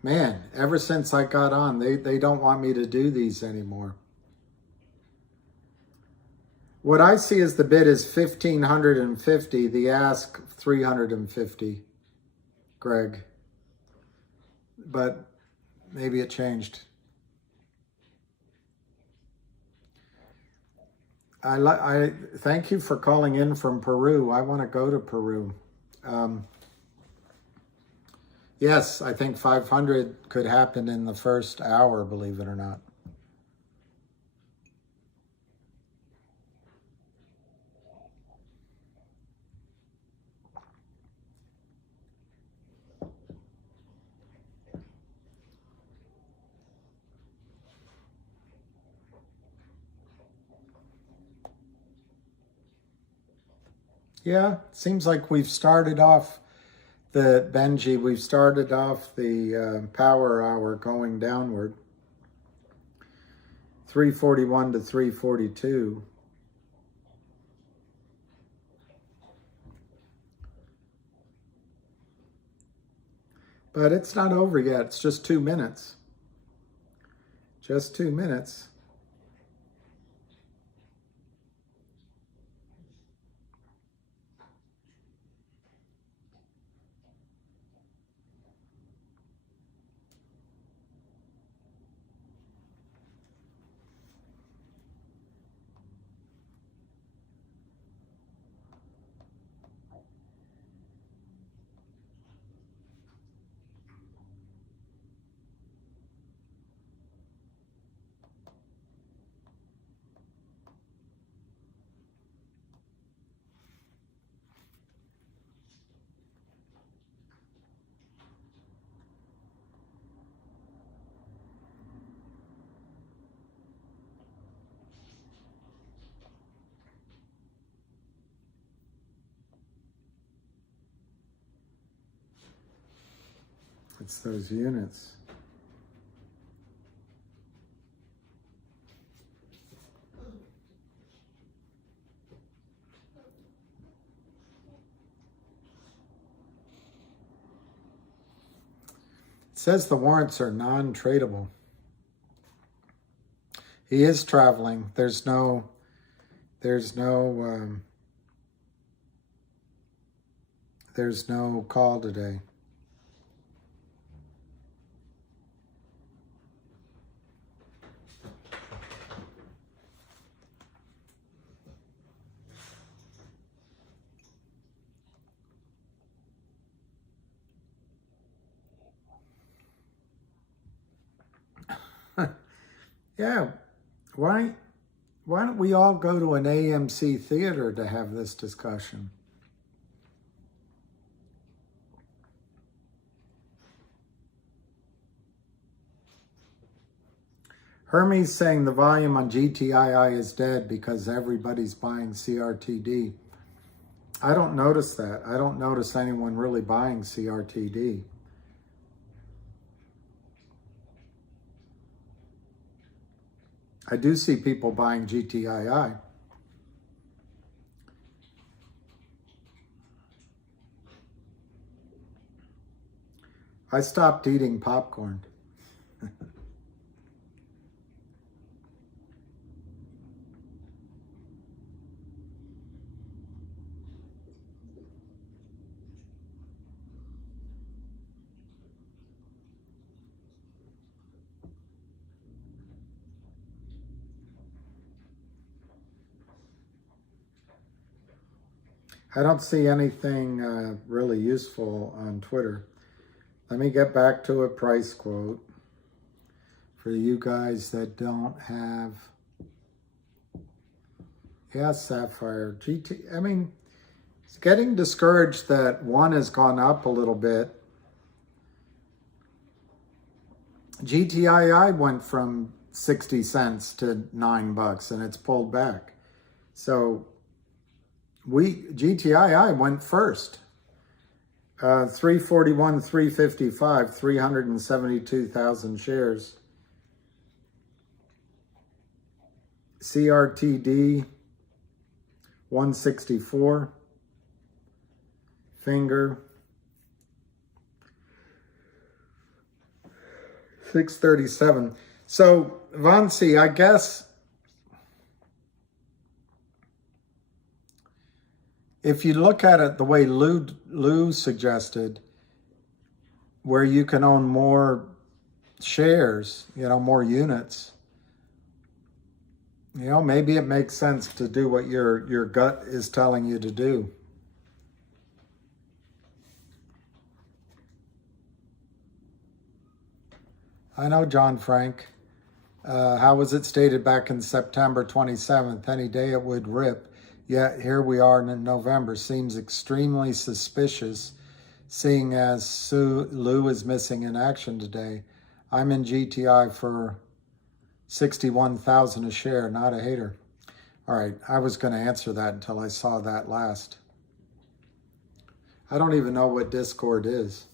Man, ever since I got on, they don't want me to do these anymore. What I see as the bid is 1,550, the ask 350, Greg. But maybe it changed. I thank you for calling in from Peru. I want to go to Peru. Yes, I think 500 could happen in the first hour, believe it or not. Yeah, seems like we've started off we've started off the power hour going downward. 341 to 342. But it's not over yet. It's just 2 minutes. Just 2 minutes. It's those units. It says the warrants are non-tradable. He is traveling. There's no call today. Yeah, why don't we all go to an AMC theater to have this discussion? Hermes saying the volume on GTII is dead because everybody's buying CRTD. I don't notice that. I don't notice anyone really buying CRTD. I do see people buying GTII. I stopped eating popcorn. I don't see anything really useful on Twitter. Let me get back to a price quote for you guys that don't have. Yeah, Sapphire. I mean, it's getting discouraged that one has gone up a little bit. GTII went from 60 cents to $9 and it's pulled back. So GTII went first. 341, 355, 372,000 shares. CRTD 164. Finger 637. So Vansi, I guess if you look at it the way Lou suggested, where you can own more shares, more units, maybe it makes sense to do what your gut is telling you to do. I know, John Frank. How was it stated back in September 27th? Any day it would rip. Yet here we are in November. Seems extremely suspicious, seeing as Lou is missing in action today. I'm in GTI for 61,000 a share, not a hater. All right, I was going to answer that until I saw that last. I don't even know what Discord is.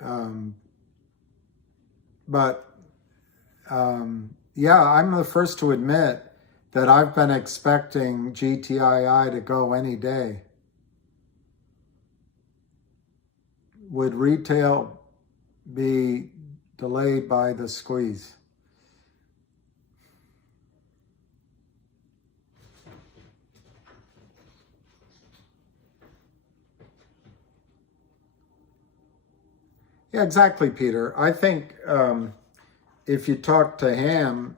Yeah, I'm the first to admit that I've been expecting GTII to go any day. would retail be delayed by the squeeze? Yeah, exactly, Peter. I think if you talk to him,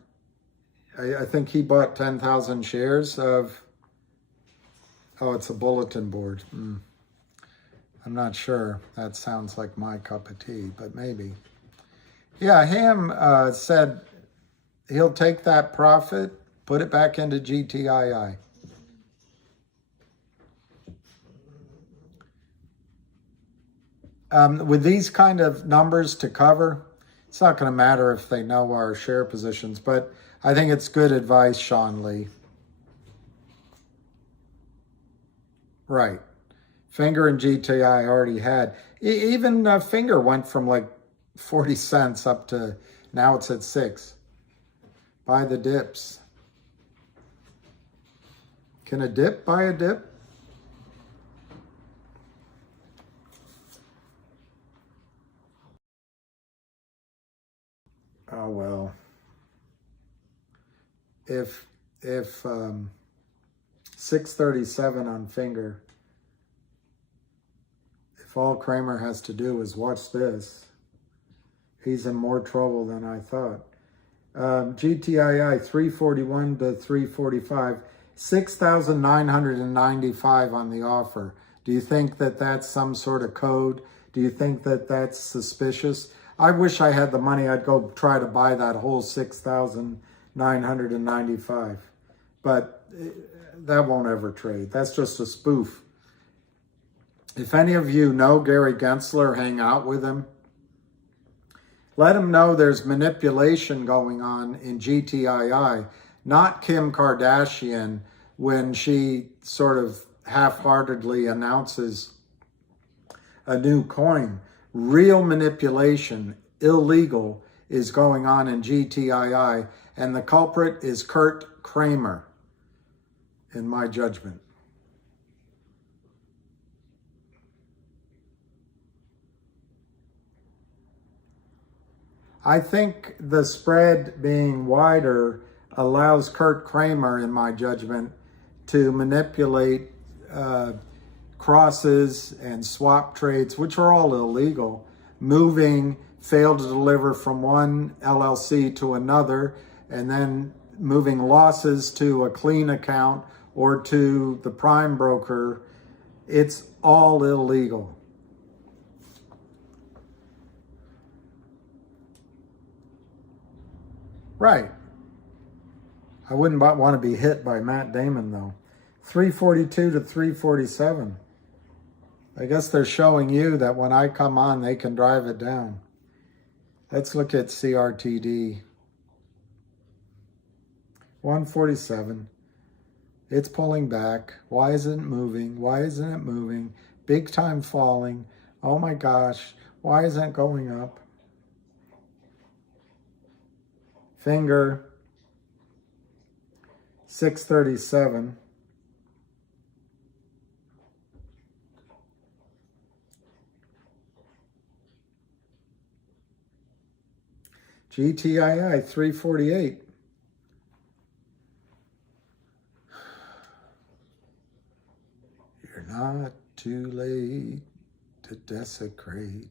I think he bought 10,000 shares of, oh, it's a bulletin board. I'm not sure. That sounds like my cup of tea, but maybe. Yeah, Ham said he'll take that profit, put it back into GTII. With these kind of numbers to cover, it's not going to matter if they know our share positions, but I think it's good advice, Sean Lee. Right. Finger and GTI already had. Even Finger went from like 40 cents up to, now it's at 6. Buy the dips. Can a dip buy a dip? Oh, well. If 637 on Finger, if all Kramer has to do is watch this, he's in more trouble than I thought. GTII 341 to 345, 6,995 on the offer. Do you think that that's some sort of code? Do you think that that's suspicious? I wish I had the money. I'd go try to buy that whole 6,995, but that won't ever trade. That's just a spoof. If any of you know Gary Gensler, hang out with him, let him know there's manipulation going on in GTII, not Kim Kardashian when she sort of half-heartedly announces a new coin. Real manipulation, illegal, is going on in GTII, and the culprit is Kurt Kramer, in my judgment. I think the spread being wider allows Kurt Kramer, in my judgment, to manipulate crosses and swap trades, which are all illegal, moving fail to deliver from one LLC to another, and then moving losses to a clean account or to the prime broker. It's all illegal. Right. I wouldn't want to be hit by Matt Damon, though. 342 to 347. I guess they're showing you that when I come on, they can drive it down. Let's look at CRTD. 147. It's pulling back. Why isn't it moving? Why isn't it moving? Big time falling. Oh my gosh. Why isn't it going up? Finger. 637. GTII 348. You're not too late to desecrate.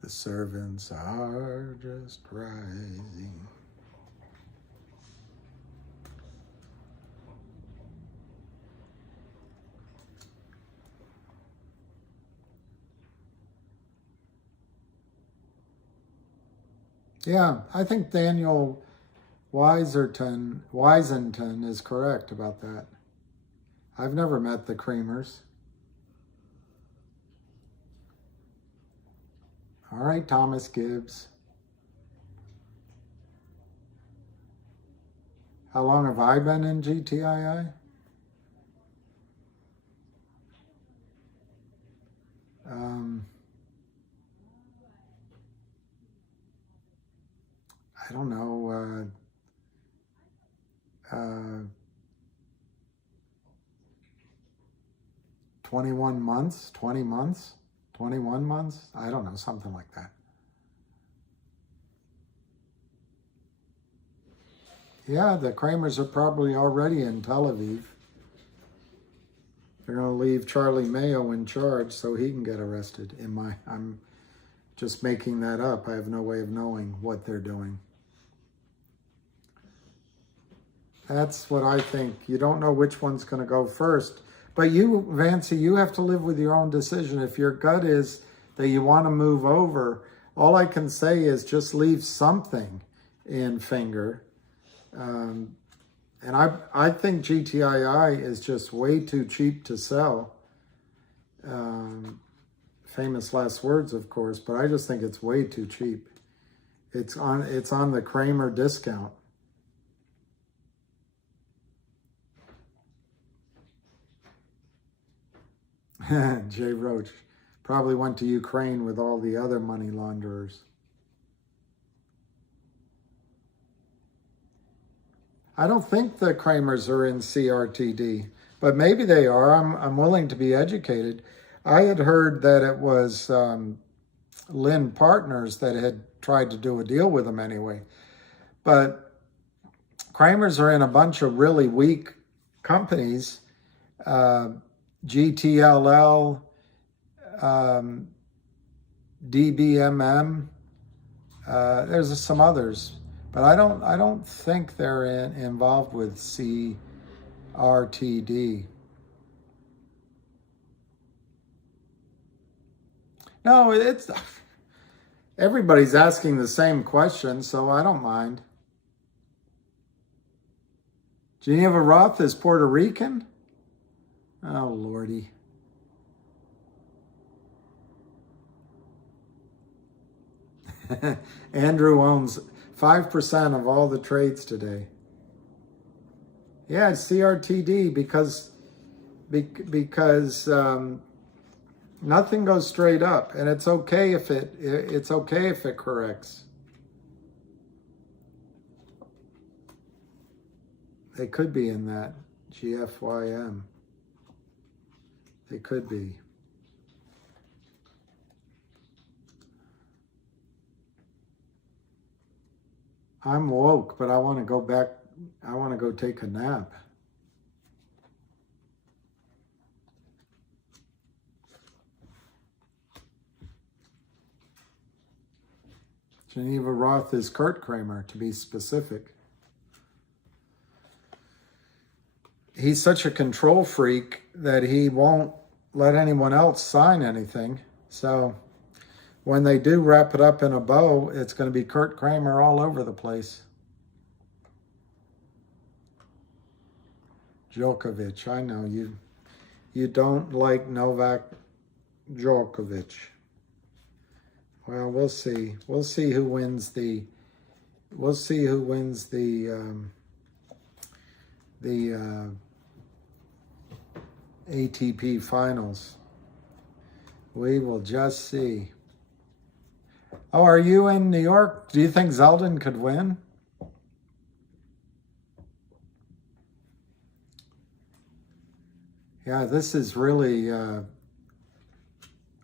The servants are just rising. Yeah, I think Daniel Wisenton is correct about that. I've never met the Creamers. All right, Thomas Gibbs. How long have I been in GTII? I don't know. 21 months, 20 months, 21 months. I don't know, something like that. Yeah, the Kramers are probably already in Tel Aviv. They're going to leave Charlie Mayo in charge so he can get arrested. I'm just making that up. I have no way of knowing what they're doing. That's what I think. You don't know which one's going to go first. But you, Vancy, you have to live with your own decision. If your gut is that you want to move over, all I can say is just leave something in Finger. And I think GTII is just way too cheap to sell. Famous last words, of course, but I just think it's way too cheap. It's on the Kramer discount. Jay Roach probably went to Ukraine with all the other money launderers. I don't think the Kramers are in CRTD, but maybe they are. I'm willing to be educated. I had heard that it was Lynn Partners that had tried to do a deal with them anyway. But Kramers are in a bunch of really weak companies. GTLL, DBMM, there's some others, but I don't think they're involved with CRTD. No, it's everybody's asking the same question, so I don't mind. Geneva Roth is Puerto Rican? Oh, Lordy. Andrew owns 5% of all the trades today. Yeah, it's CRTD because nothing goes straight up, and it's okay if it corrects. They could be in that GFYM. They could be. I'm woke, but I want to go back. I want to go take a nap. Geneva Roth is Kurt Kramer, to be specific. He's such a control freak that he won't let anyone else sign anything. So when they do wrap it up in a bow, it's going to be Kurt Kramer all over the place. Djokovic, I know you don't like Novak Djokovic. Well, we'll see. We'll see who wins the ATP finals. We will just see. Oh, are you in New York? Do you think Zeldin could win? Yeah, this is really,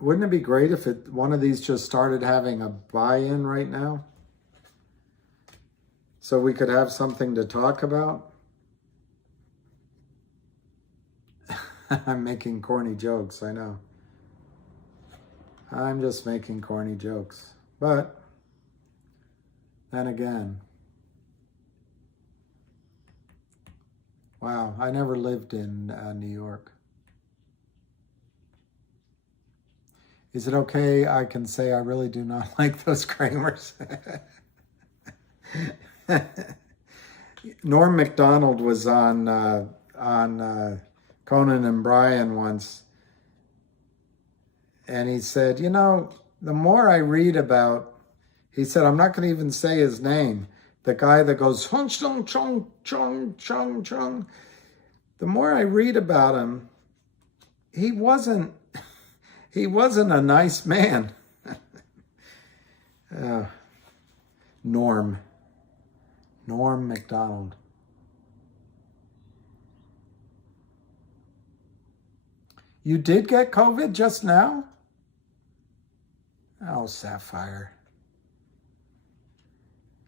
wouldn't it be great if one of these just started having a buy-in right now? So we could have something to talk about? I'm making corny jokes, I know. I'm just making corny jokes. But then again, wow, I never lived in New York. Is it okay I can say I really do not like those Kramers? Norm Macdonald was on Conan and Bryan once, and he said, you know, the more I read about, he said, I'm not going to even say his name, the guy that goes, chung, chung, chung, chung, chung, chung. The more I read about him, he wasn't a nice man. Norm Macdonald. You did get COVID just now? Oh, Sapphire.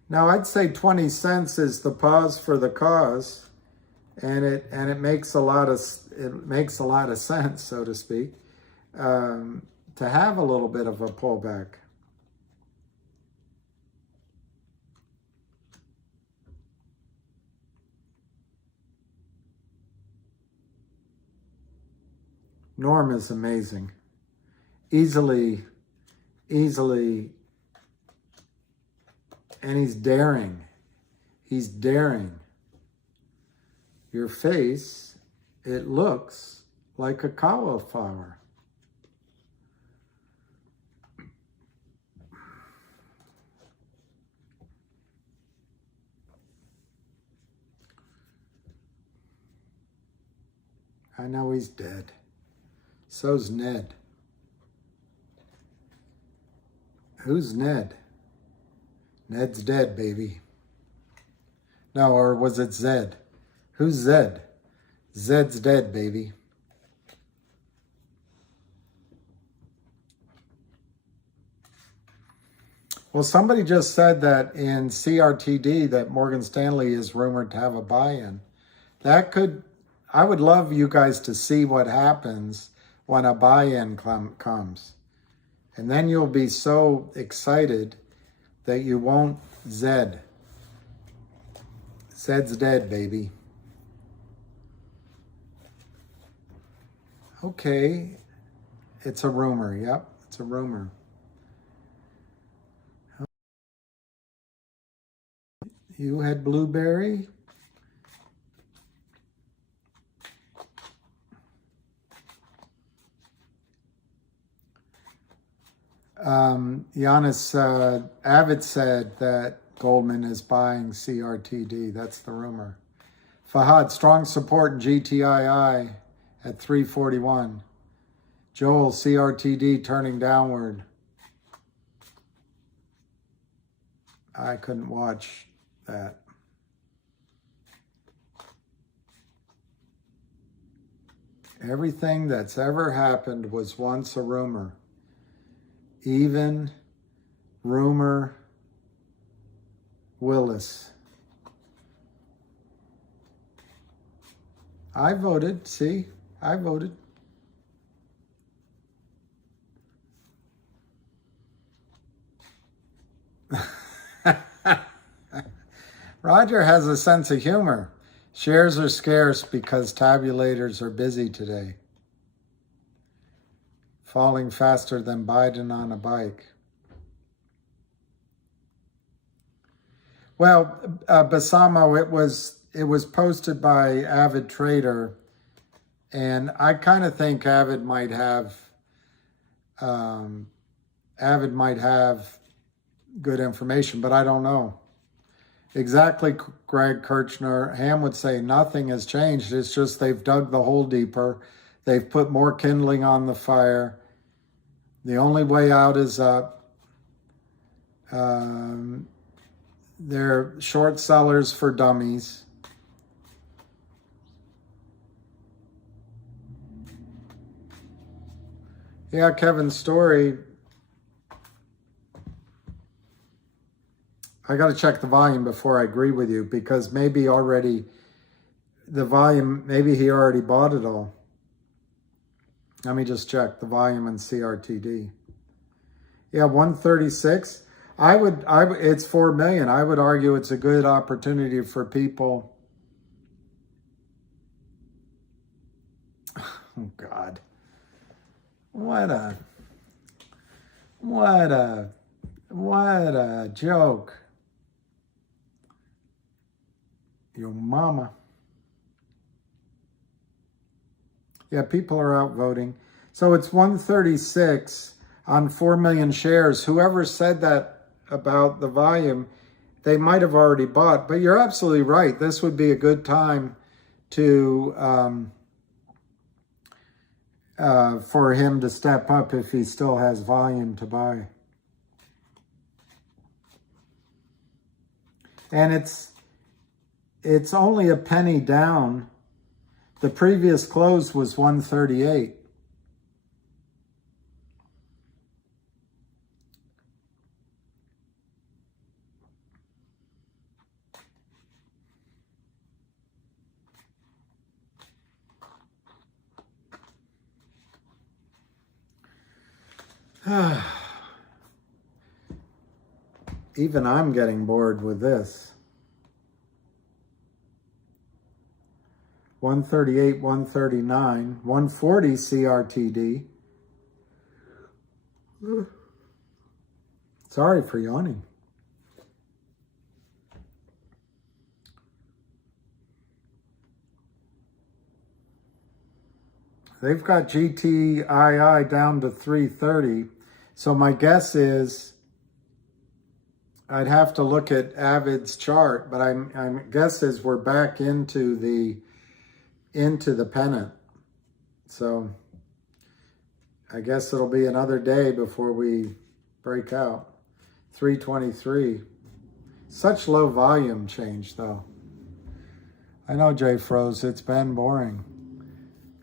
Now, I'd say 20 cents is the pause for the cause, and it makes a lot of sense, so to speak, to have a little bit of a pullback. Norm is amazing. Easily, and he's daring. He's daring. Your face, it looks like a cauliflower. I know he's dead. So's Ned. Who's Ned? Ned's dead, baby. No, or was it Zed? Who's Zed? Zed's dead, baby. Well, somebody just said that in CRTD that Morgan Stanley is rumored to have a buy-in. I would love you guys to see what happens when a buy-in comes. And then you'll be so excited that you won't Zed. Zed's dead, baby. Okay. It's a rumor. Yep, it's a rumor. You had blueberry? Giannis Avid said that Goldman is buying CRTD. That's the rumor. Fahad, strong support in GTII at 341. Joel, CRTD turning downward. I couldn't watch that. Everything that's ever happened was once a rumor. Even rumor Willis. I voted. See, I voted. Roger has a sense of humor. Shares are scarce because tabulators are busy today. Falling faster than Biden on a bike. Well, Basamo, it was posted by Avid Trader, and I kind of think Avid might have good information, but I don't know. Exactly, Greg Kirchner. Ham would say nothing has changed. It's just they've dug the hole deeper. They've put more kindling on the fire. The only way out is up. They're short sellers for dummies. Yeah, Kevin's story. I got to check the volume before I agree with you, because maybe he already bought it all. Let me just check the volume in CRTD. Yeah, 136. It's 4 million. I would argue it's a good opportunity for people. Oh God. What a joke. Your mama. Yeah, people are out voting. So it's 136 on 4 million shares. Whoever said that about the volume, they might have already bought. But you're absolutely right. This would be a good time to for him to step up if he still has volume to buy. And it's only a penny down. The previous close was 138. Even I'm getting bored with this. 138, 139, 140 CRTD. Sorry for yawning. They've got GTII down to 330. So my guess is I'd have to look at Avid's chart, but I'm guess is we're back into the pennant. So I guess it'll be another day before we break out. 323. Such low volume change though. I know, Jay Froze, it's been boring.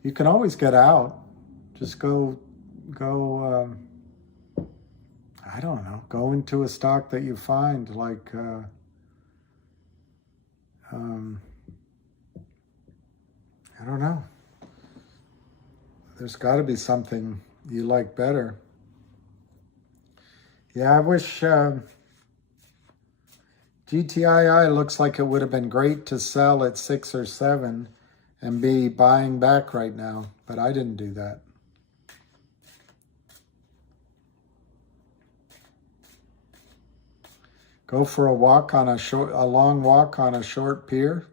You can always get out. Just go, I don't know, go into a stock that you find, like, I don't know. There's got to be something you like better. Yeah, I wish GTII looks like it would have been great to sell at 6 or 7 and be buying back right now, but I didn't do that. Go for a walk on a long walk on a short pier.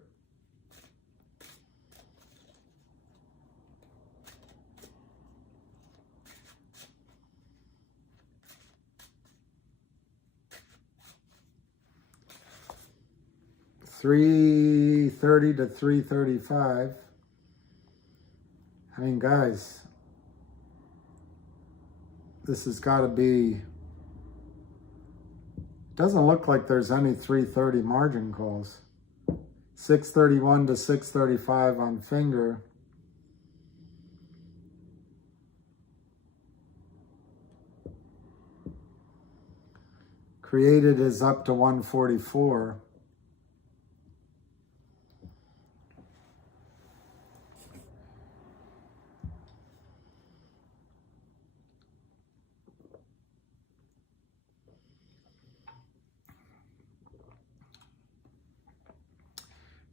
$330 to $335. I mean, guys, this has got to be. Doesn't look like there's any 330 margin calls. 631 to 635 on finger. Created is up to 144.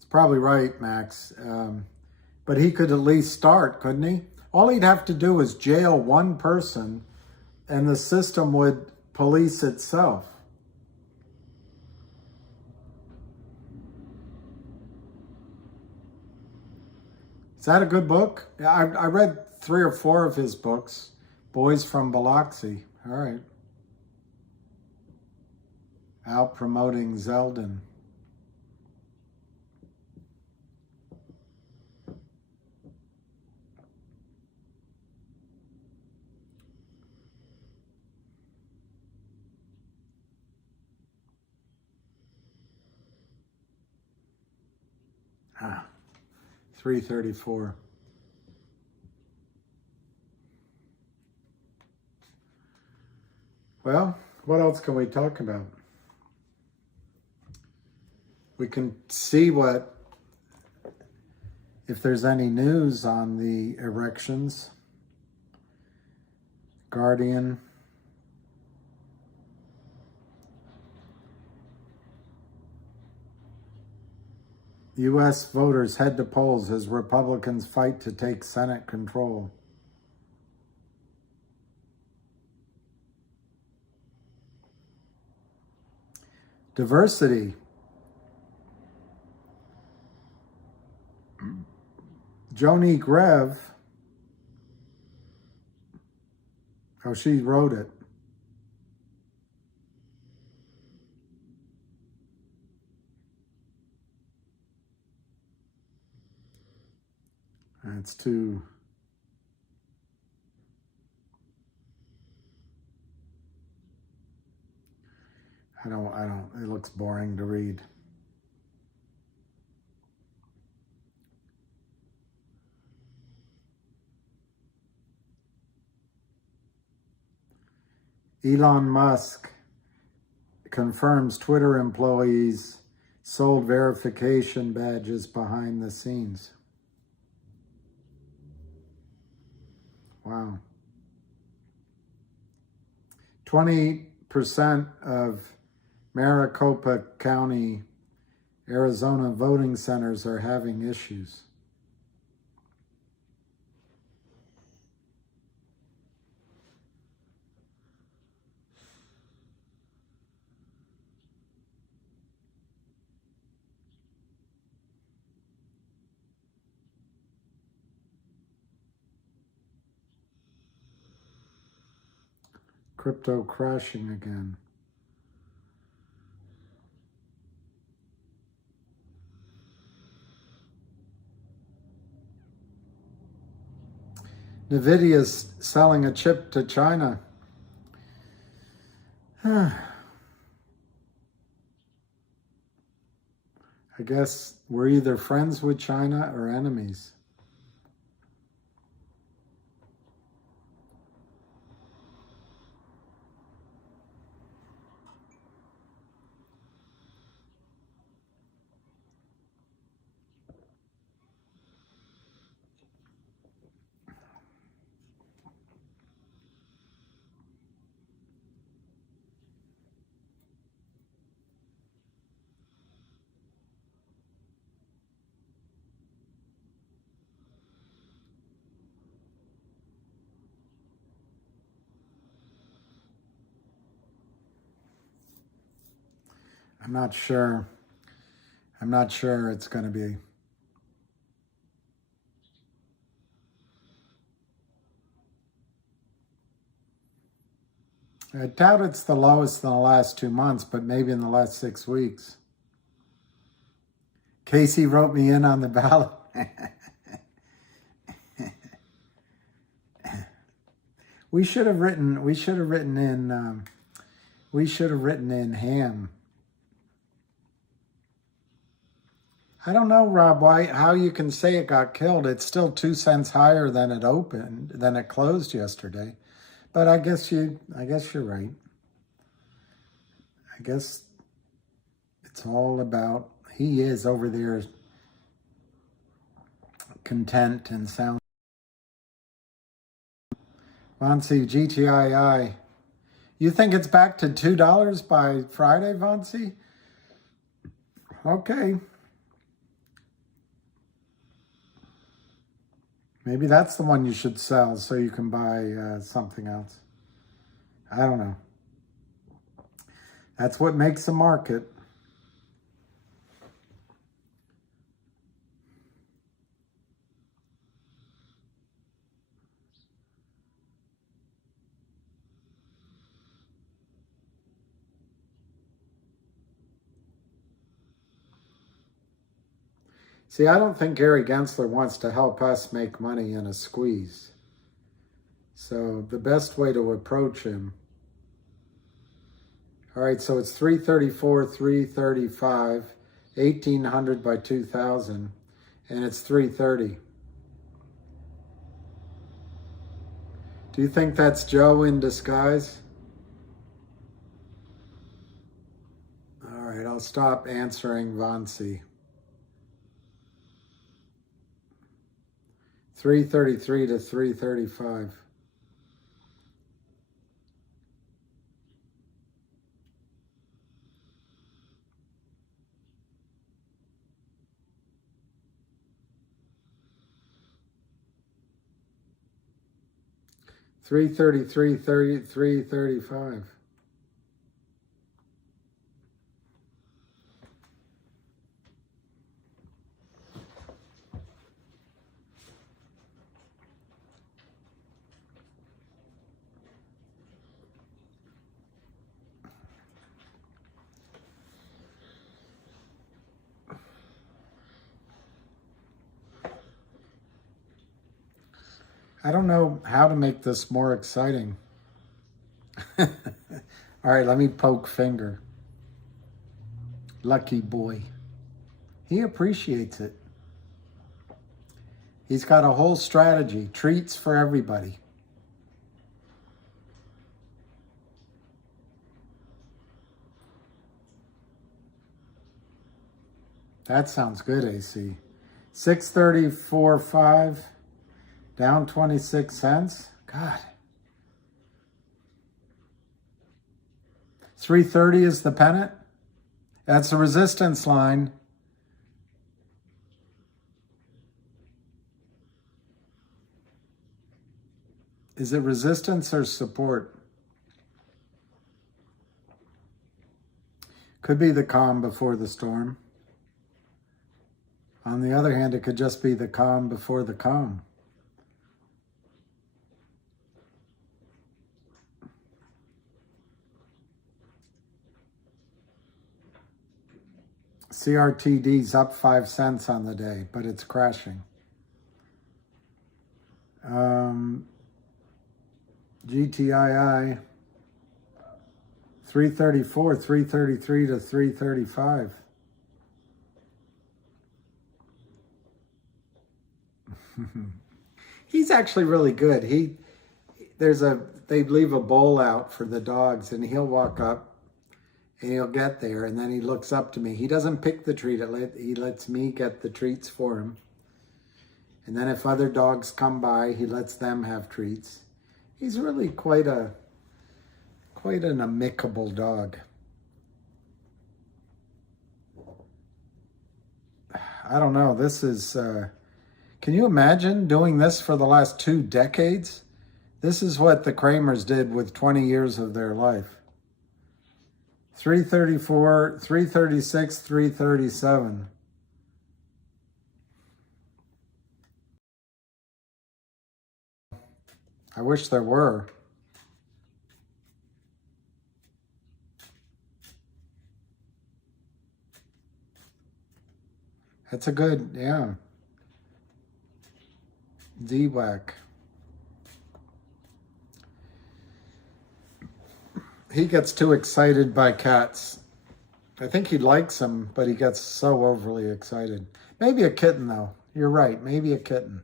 Probably right, Max. But he could at least start, couldn't he? All he'd have to do is jail one person and the system would police itself. Is that a good book? I read 3 or 4 of his books. Boys from Biloxi. All right. Out promoting Zeldin. Ah, 334. Well, what else can we talk about? We can see if there's any news on the erections. Guardian. U.S. voters head to polls as Republicans fight to take Senate control. Diversity. Joni Grev. Oh, she wrote it. It's too. I don't, it looks boring to read. Elon Musk confirms Twitter employees sold verification badges behind the scenes. Wow. 20% of Maricopa County, Arizona voting centers are having issues. Crypto crashing again. NVIDIA's selling a chip to China. I guess we're either friends with China or enemies. I'm not sure. I'm not sure it's going to be. I doubt it's the lowest in the last 2 months, but maybe in the last 6 weeks. Casey wrote me in on the ballot. We should have written in ham. I don't know, Rob, how you can say it got killed. It's still 2 cents higher than it closed yesterday. But I guess you're right. I guess it's all about, he is over there content and sound. Vonsi, GTII. You think it's back to $2 by Friday, Vonsi? Okay. Maybe that's the one you should sell so you can buy something else. I don't know. That's what makes a market. See, I don't think Gary Gensler wants to help us make money in a squeeze. So the best way to approach him. All right, so it's 334, 335, 1,800 by 2,000, and it's 330. Do you think that's Joe in disguise? All right, I'll stop answering Vonsi. 333 to 335. $333, 335. I don't know how to make this more exciting. All right, let me poke finger. Lucky boy. He appreciates it. He's got a whole strategy, treats for everybody. That sounds good, AC. 634.5. Down 26 cents. God. 330 is the pennant. That's the resistance line. Is it resistance or support? Could be the calm before the storm. On the other hand, it could just be the calm before the calm. CRTD's up 5 cents on the day, but it's crashing. GTII 334, 333 to 335. He's actually really good. They leave a bowl out for the dogs, and he'll walk up and he'll get there, and then he looks up to me. He doesn't pick the treat. He lets me get the treats for him. And then if other dogs come by, he lets them have treats. He's really quite an amicable dog. I don't know. This is, can you imagine doing this for the last 2 decades? This is what the Kramers did with 20 years of their life. 334, 336, 337. I wish there were. That's a good, yeah. D-Whack. He gets too excited by cats. I think he likes them, but he gets so overly excited. Maybe a kitten, though. You're right, maybe a kitten.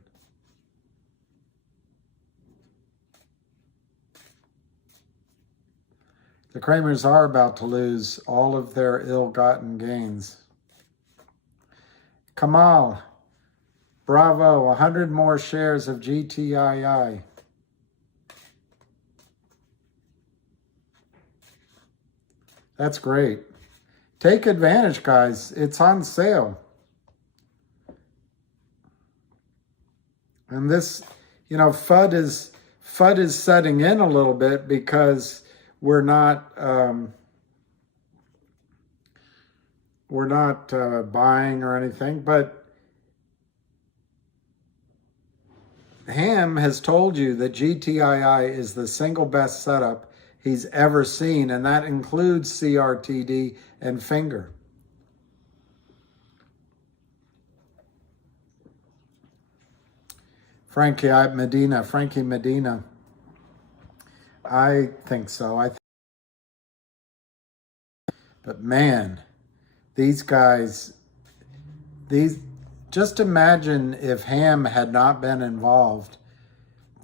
The Kramers are about to lose all of their ill-gotten gains. Kamal, bravo, 100 more shares of GTII. That's great. Take advantage, guys. It's on sale. And this, you know, FUD is setting in a little bit because we're not buying or anything, but Ham has told you that GTII is the single best setup he's ever seen, and that includes CRTD and Finger. Frankie Medina. I think so. But man, these guys, just imagine if Ham had not been involved,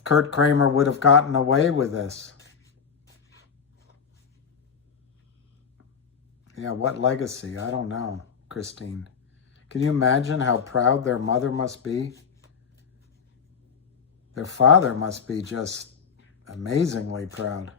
Kurt Kramer would have gotten away with this. Yeah, what legacy? I don't know, Christine. Can you imagine how proud their mother must be? Their father must be just amazingly proud.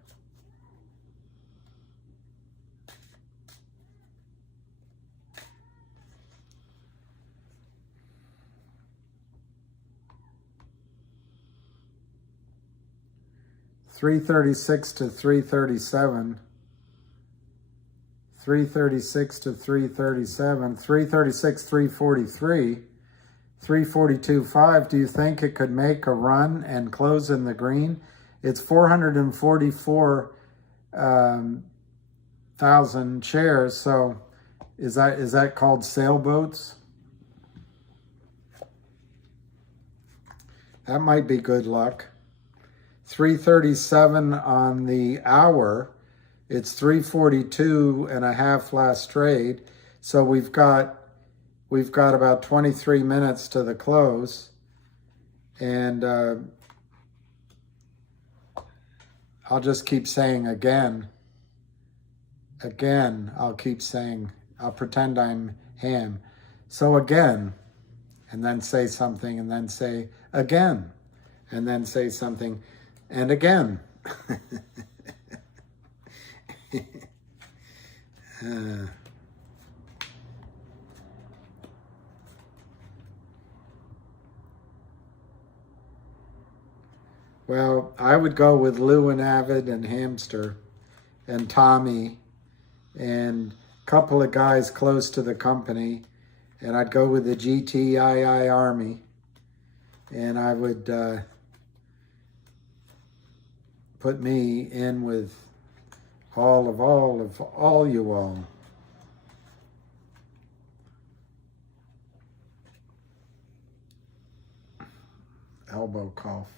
$336 to $337. 336 to 337. 336, 343. 342.5. Do you think it could make a run and close in the green? It's 444,000 shares. So is that called sailboats? That might be good luck. 337 on the hour. It's 342.5 last trade. So we've got about 23 minutes to the close. And I'll just keep saying again. I'll keep saying, I'll pretend I'm Ham. So again, and then say something, and then say again, and then say something, and again. Uh, well, I would go with Lou and Avid and Hamster and Tommy and a couple of guys close to the company. And I'd go with the GTII Army. And I would put me in with all you all. Elbow cough.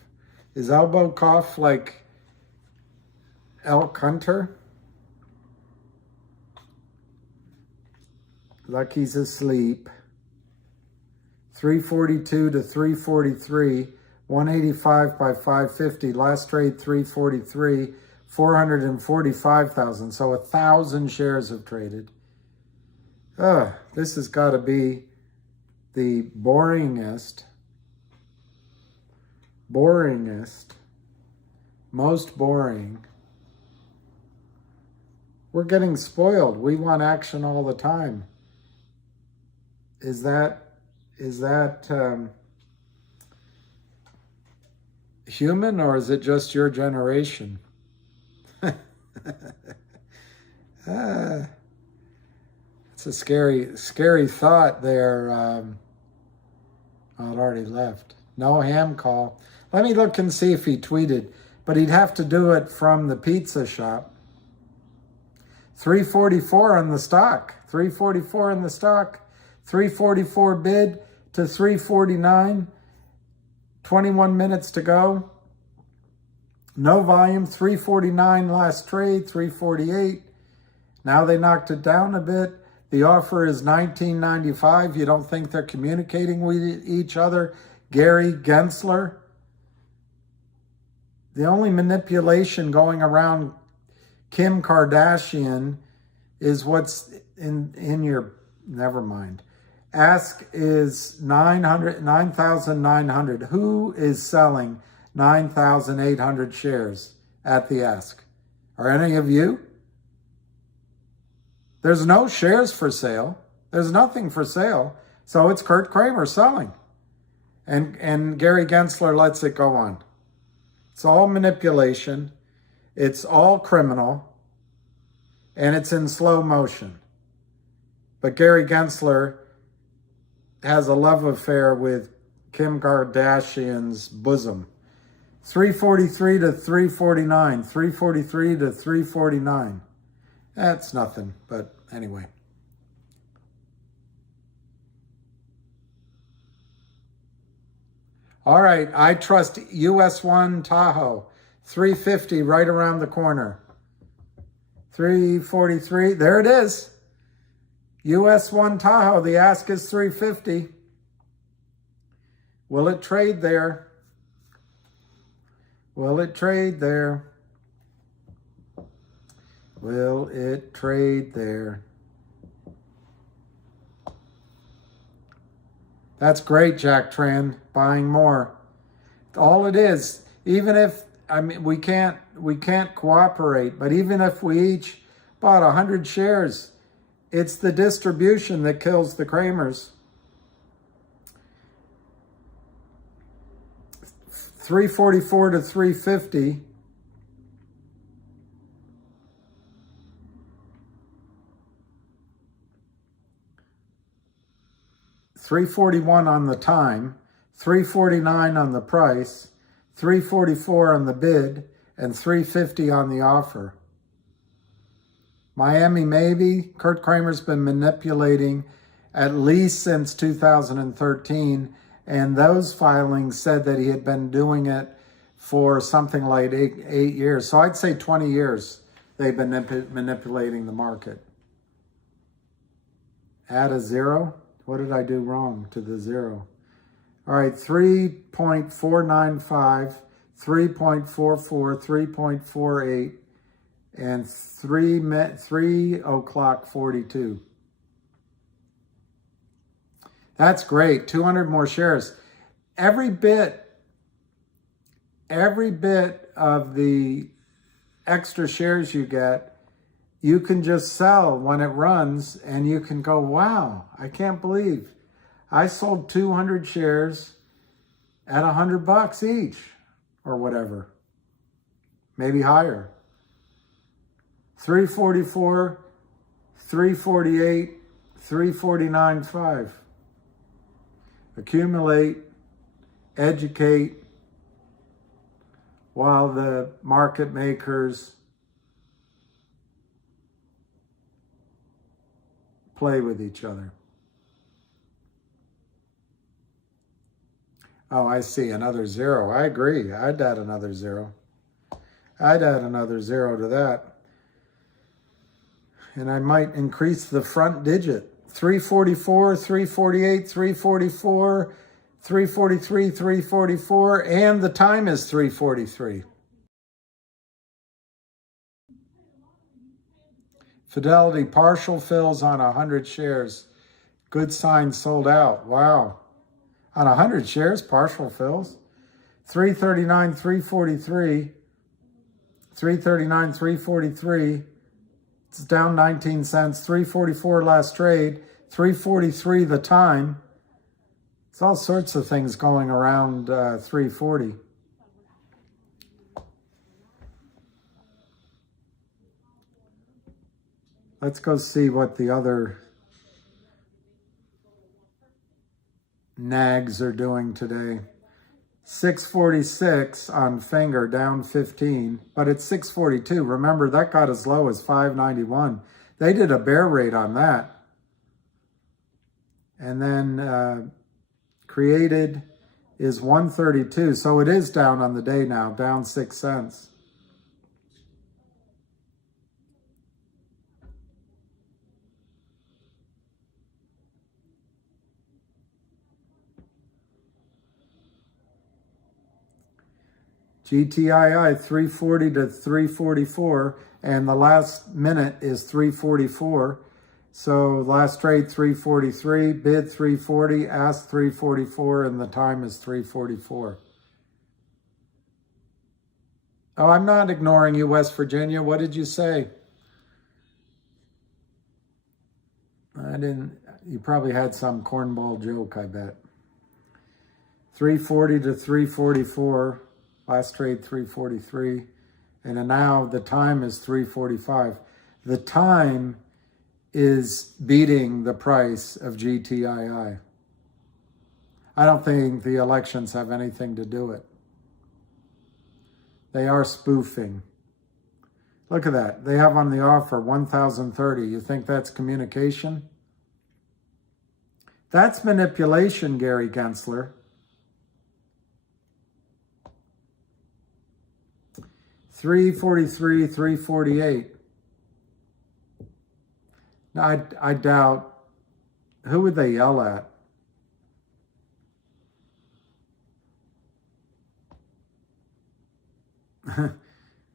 Is elbow cough like elk hunter? Lucky's asleep. 342 to 343, 185 by 550. Last trade 343, 445,000. So 1,000 shares have traded. This has got to be the boringest, most boring. We're getting spoiled. We want action all the time. Is that human, or is it just your generation? It's a scary thought there. It already left. No ham call. Let me look and see if he tweeted, but he'd have to do it from the pizza shop. 344 on the stock. 344 in the stock. 344 bid to 349. 21 minutes to go. No volume. 349 last trade. 348. Now they knocked it down a bit. The offer is $19.95. You don't think they're communicating with each other? Gary Gensler. The only manipulation going around Kim Kardashian is what's in your, never mind. Ask is 9,900. Who is selling 9,800 shares at the ask? Are any of you? There's no shares for sale. There's nothing for sale. So it's Kurt Kramer selling. And Gary Gensler lets it go on. It's all manipulation. It's all criminal. And it's in slow motion. But Gary Gensler has a love affair with Kim Kardashian's bosom. 343 to 349. 343 to 349. That's nothing, but anyway. All right, I trust US 1 Tahoe. 350 right around the corner. 343, there it is. US 1 Tahoe, the ask is 350. Will it trade there? Will it trade there? Will it trade there? That's great, Jack Tran, buying more. All it is, even if, I mean, we can't cooperate, but even if we each bought 100 shares, it's the distribution that kills the Kramers. 344 to 350. $341 on the time, $349 on the price, $344 on the bid, and $350 on the offer. Miami maybe. Kurt Kramer's been manipulating at least since 2013, and those filings said that he had been doing it for something like eight years. So I'd say 20 years they've been manipulating the market. Add a zero. What did I do wrong to the zero? All right, 3.495, 3.44, 3.48, and 3 o'clock 42. That's great. 200 more shares. Every bit of the extra shares you get you can just sell when it runs and you can go, wow, I can't believe I sold 200 shares at $100 each or whatever, maybe higher. 344, 348, 349.5. Accumulate, educate, while the market makers play with each other. Oh, I see, another zero. I agree. I'd add another zero. I'd add another zero to that. And I might increase the front digit. 344, 348, 344, 343, 344, and the time is 343. Fidelity partial fills on 100 shares. Good sign, sold out. Wow. On 100 shares, partial fills. 339, 343. 339, 343. It's down 19 cents. 344 last trade. 343 the time. It's all sorts of things going around 340. Let's go see what the other nags are doing today. 646 on finger, down 15, but it's 642. Remember, that got as low as 591. They did a bear rate on that. And then created is 132. So it is down on the day now, down 6 cents. GTII 340 to 344, and the last minute is 344. So last trade 343, bid 340, ask 344, and the time is 344. Oh, I'm not ignoring you, West Virginia. What did you say? I didn't. You probably had some cornball joke, I bet. 340 to 344. Last trade 343, and now the time is 345. The time is beating the price of GTII. I don't think the elections have anything to do with it. They are spoofing. Look at that. They have on the offer 1,030. You think that's communication? That's manipulation, Gary Gensler. 343, 348. Now, I doubt, who would they yell at?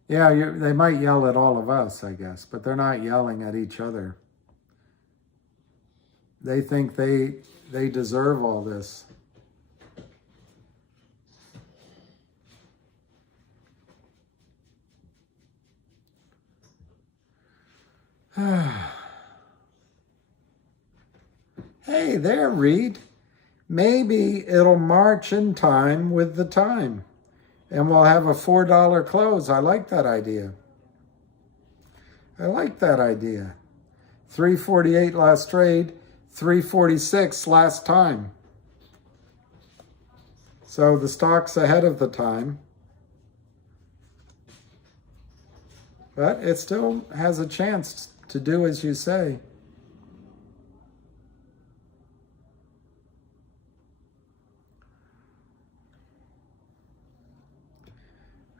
Yeah, they might yell at all of us, I guess, but they're not yelling at each other. They think they deserve all this. Hey there, Reed. Maybe it'll march in time with the time, and we'll have a $4 close. I like that idea. I like that idea. 348 last trade, 346 last time. So the stock's ahead of the time. But it still has a chance to do as you say.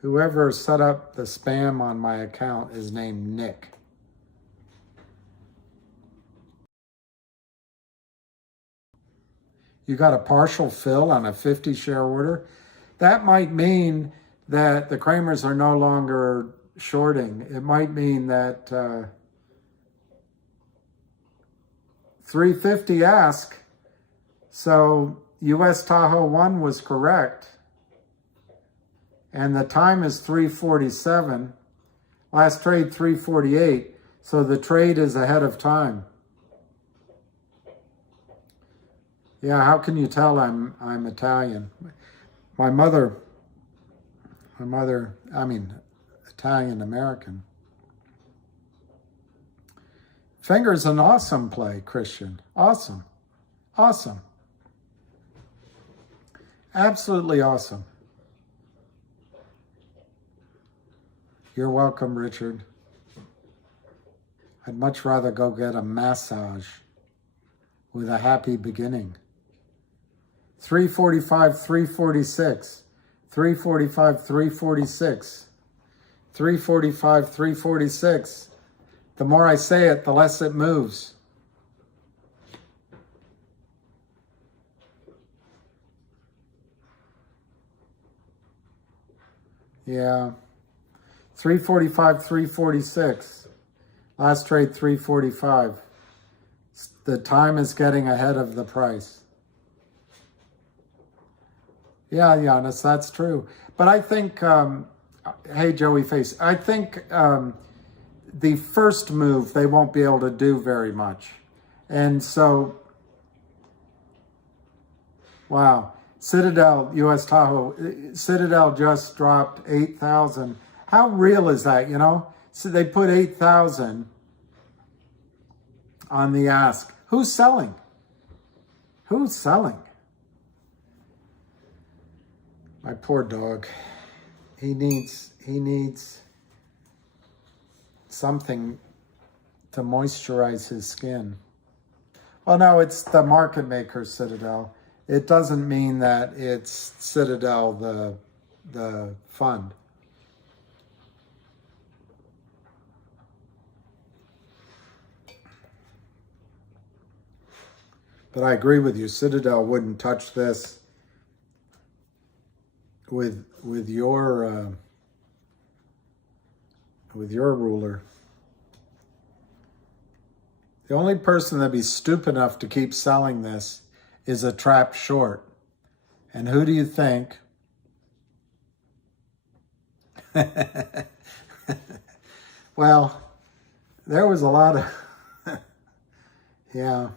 Whoever set up the spam on my account is named Nick. You got a partial fill on a 50 share order. That might mean that the Kramers are no longer shorting. It might mean that 350 ask. So US Tahoe 1 was correct. And the time is 347. Last trade 348. So the trade is ahead of time. Yeah, how can you tell I'm Italian? My mother, I mean, Italian American. Finger's an awesome play, Christian. Awesome. Awesome. Absolutely awesome. You're welcome, Richard. I'd much rather go get a massage with a happy beginning. 345, 346. 345, 346. 345, 346. The more I say it, the less it moves. Yeah. 345, 346. Last trade, 345. The time is getting ahead of the price. Yeah, Giannis, that's true. But I think, hey, Joey Face, I think the first move, they won't be able to do very much. And so, wow. Citadel, US Tahoe, Citadel just dropped 8,000. How real is that, you know? So they put 8,000 on the ask. Who's selling? Who's selling? My poor dog. He needs something to moisturize his skin. Well, no, it's the market maker, Citadel. It doesn't mean that it's Citadel, the fund. But I agree with you. Citadel wouldn't touch this with your ruler. The only person that'd be stupid enough to keep selling this is a trap short. And who do you think? Well, there was a lot of, yeah.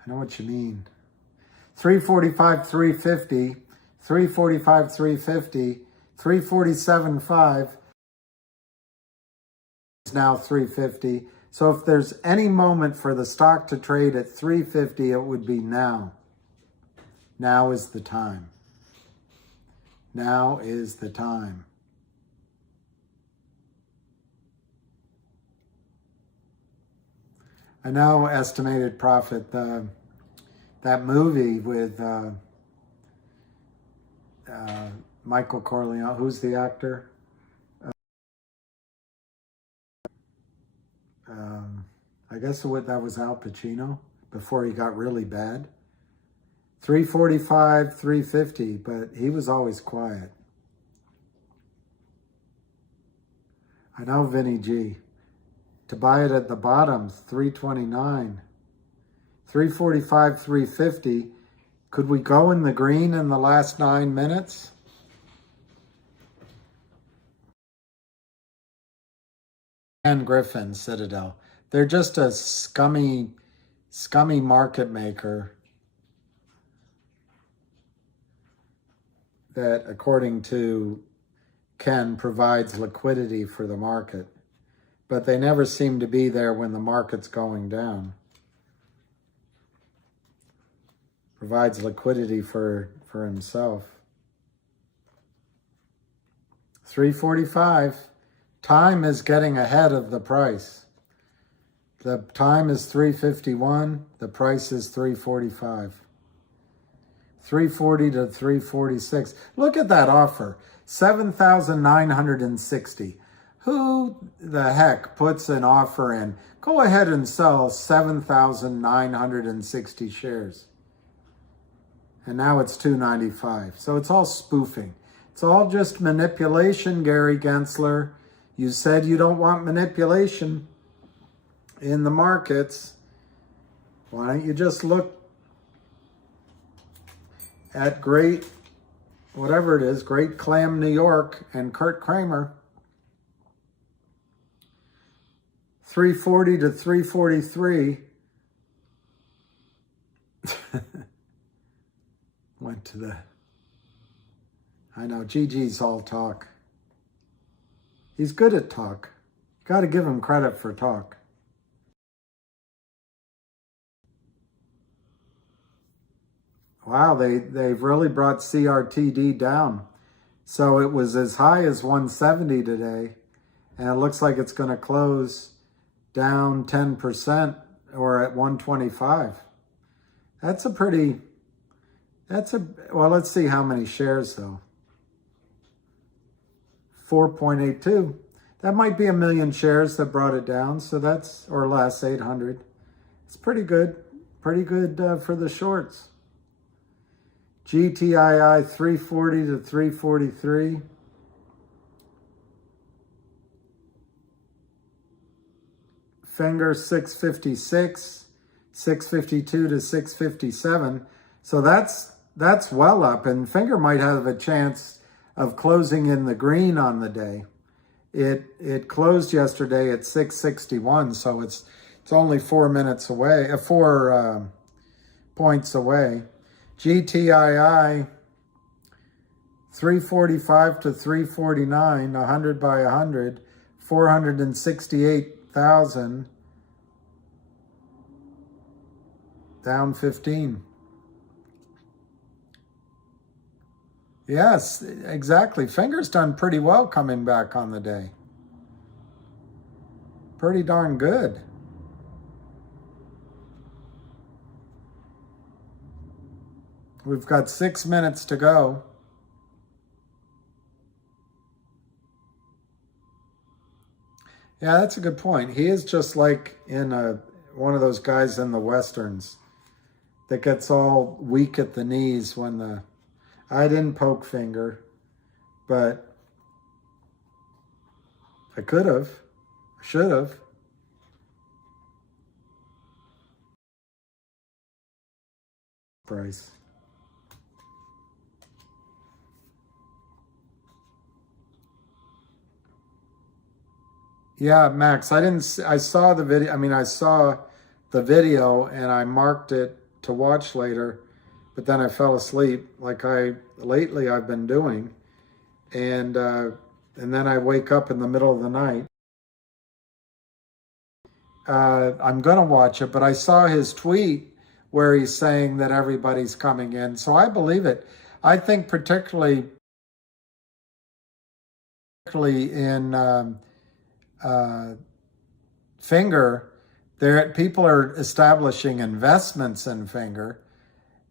I know what you mean. 345, 350, 345, 350, 347.5 is now 350. So if there's any moment for the stock to trade at 350, it would be now. Now is the time. Now is the time. I know estimated profit, that movie with Michael Corleone, who's the actor? I guess that was Al Pacino before he got really bad. 345, 350, but he was always quiet. I know, Vinny G. To buy it at the bottom, 329. 345, 350. Could we go in the green in the last 9 minutes? And Griffin, Citadel. They're just a scummy market maker that, according to Ken, provides liquidity for the market. But they never seem to be there when the market's going down. Provides liquidity for himself. 345. Time is getting ahead of the price. The time is 351. The price is 345. 340 to 346. Look at that offer. 7,960. Who the heck puts an offer in? Go ahead and sell 7,960 shares. And now it's 295. So it's all spoofing. It's all just manipulation, Gary Gensler. You said you don't want manipulation in the markets. Why don't you just look at Great, whatever it is, Great Clam New York and Kurt Kramer. 340 to 343. Went to the... I know, GG's all talk. He's good at talk. Got to give him credit for talk. Wow, they've really brought CRTD down. So it was as high as 170 today, and it looks like it's going to close down 10% or at 125. Well, let's see how many shares though. 4.82. That might be 1 million shares that brought it down. So that's, or less, 800. It's pretty good. Pretty good for the shorts. GTII 340 to 343. Finger 656, 652 to 657. So that's well up, and Finger might have a chance of closing in the green on the day. It closed yesterday at 661, so it's only 4 minutes away, 4 points away. GTII 345 to 349, 100 by 100, 468,000, down 15. Yes, exactly. Finger's done pretty well coming back on the day. Pretty darn good. We've got 6 minutes to go. Yeah, that's a good point. He is just like in one of those guys in the Westerns that gets all weak at the knees when I didn't poke Finger, but I could have, I should have. Price. Yeah, Max, I saw the video. I mean, I saw the video and I marked it to watch later, but then I fell asleep like lately I've been doing. And then I wake up in the middle of the night. I'm going to watch it, but I saw his tweet where he's saying that everybody's coming in. So I believe it. I think particularly in Finger, people are establishing investments in Finger,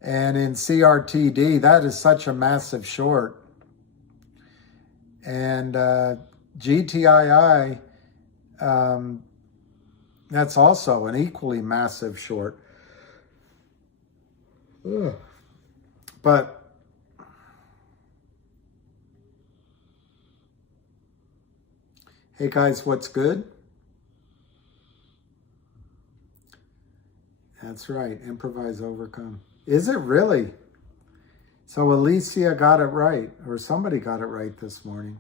and in CRTD, that is such a massive short. And GTII, that's also an equally massive short. Ugh. But hey guys, what's good? That's right, improvise, overcome. Is it really? So Alicia got it right, or somebody got it right this morning.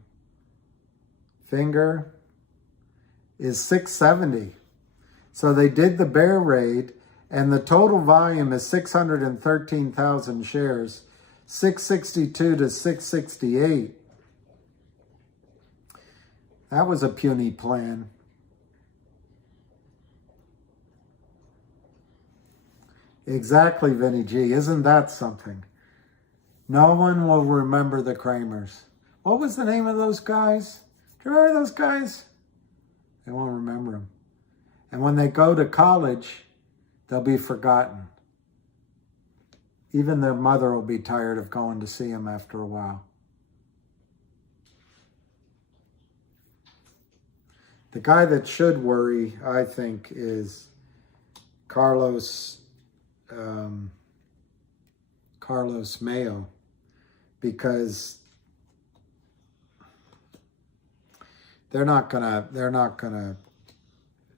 Finger is 670. So they did the bear raid, and the total volume is 613,000 shares, 662 to 668. That was a puny plan. Exactly, Vinny G. Isn't that something? No one will remember the Kramers. What was the name of those guys? Do you remember those guys? They won't remember them. And when they go to college, they'll be forgotten. Even their mother will be tired of going to see them after a while. The guy that should worry, I think, is Carlos Mayo, because they're not gonna,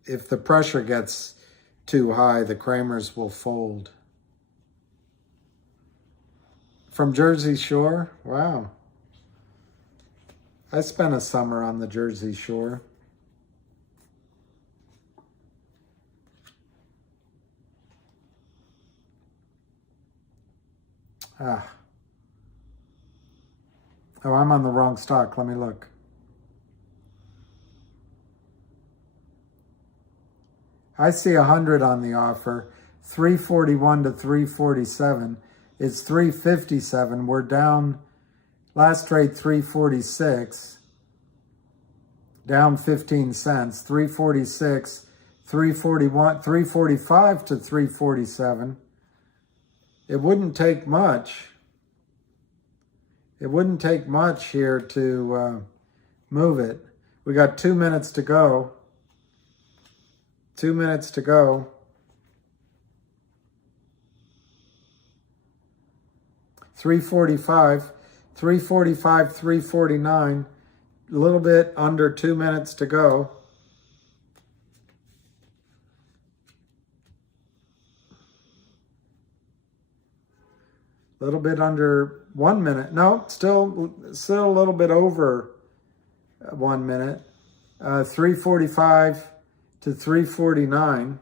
if the pressure gets too high, the Kramers will fold. From Jersey Shore? Wow. I spent a summer on the Jersey Shore. Ah. Oh, I'm on the wrong stock. Let me look. I see 100 on the offer. 341 to 347. It's 357. We're down. Last trade 346. Down 15 cents. 346, 341, 345 to 347. It wouldn't take much. It wouldn't take much here to move it. We got 2 minutes to go. 2 minutes to go. 345, 345, 349. A little bit under 2 minutes to go. A little bit under 1 minute. No, still a little bit over 1 minute. 345 to 349.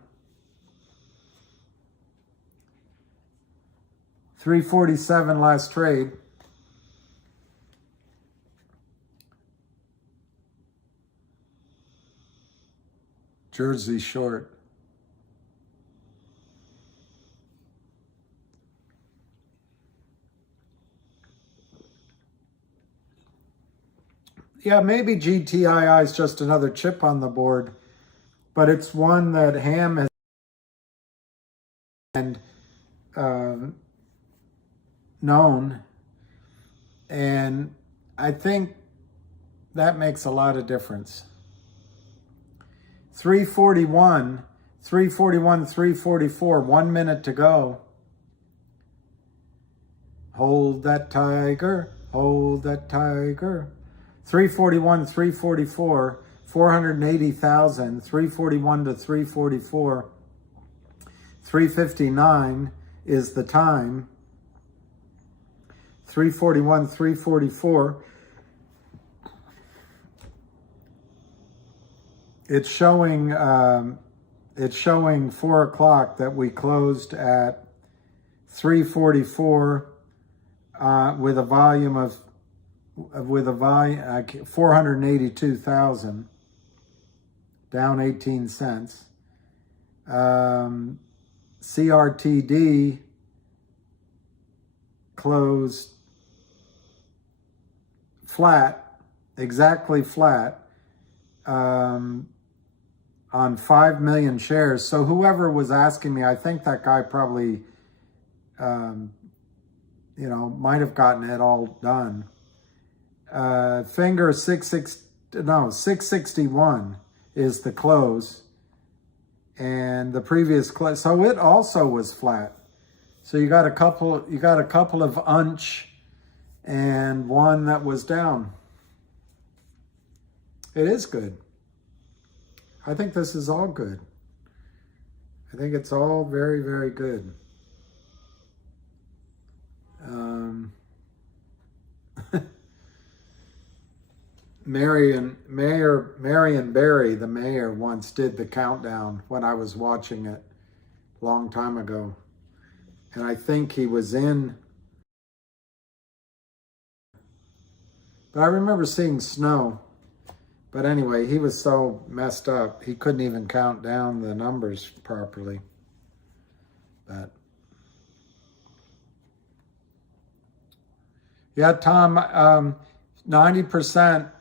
347 last trade. Jersey short. Yeah, maybe GTII is just another chip on the board, but it's one that Ham has and known, and I think that makes a lot of difference. 341, 341, 344, 1 minute to go. Hold that tiger, hold that tiger. 341, 344, 480,000, 341 to 344. 359 is the time. 341, 344. It's showing 4 o'clock that we closed at 344 with a volume of 482,000, down 18 cents. CRTD closed flat, exactly flat, on 5 million shares. So whoever was asking me, I think that guy probably, might have gotten it all done. Finger 661 is the close, and the previous close. So it also was flat. So you got a couple of unch and one that was down. It is good. I think this is all good. I think it's all very, very good. Marion Barry, the mayor, once did the countdown when I was watching it a long time ago. And I think he was in, but I remember seeing snow. But anyway, he was so messed up, he couldn't even count down the numbers properly. But yeah, Tom, 90%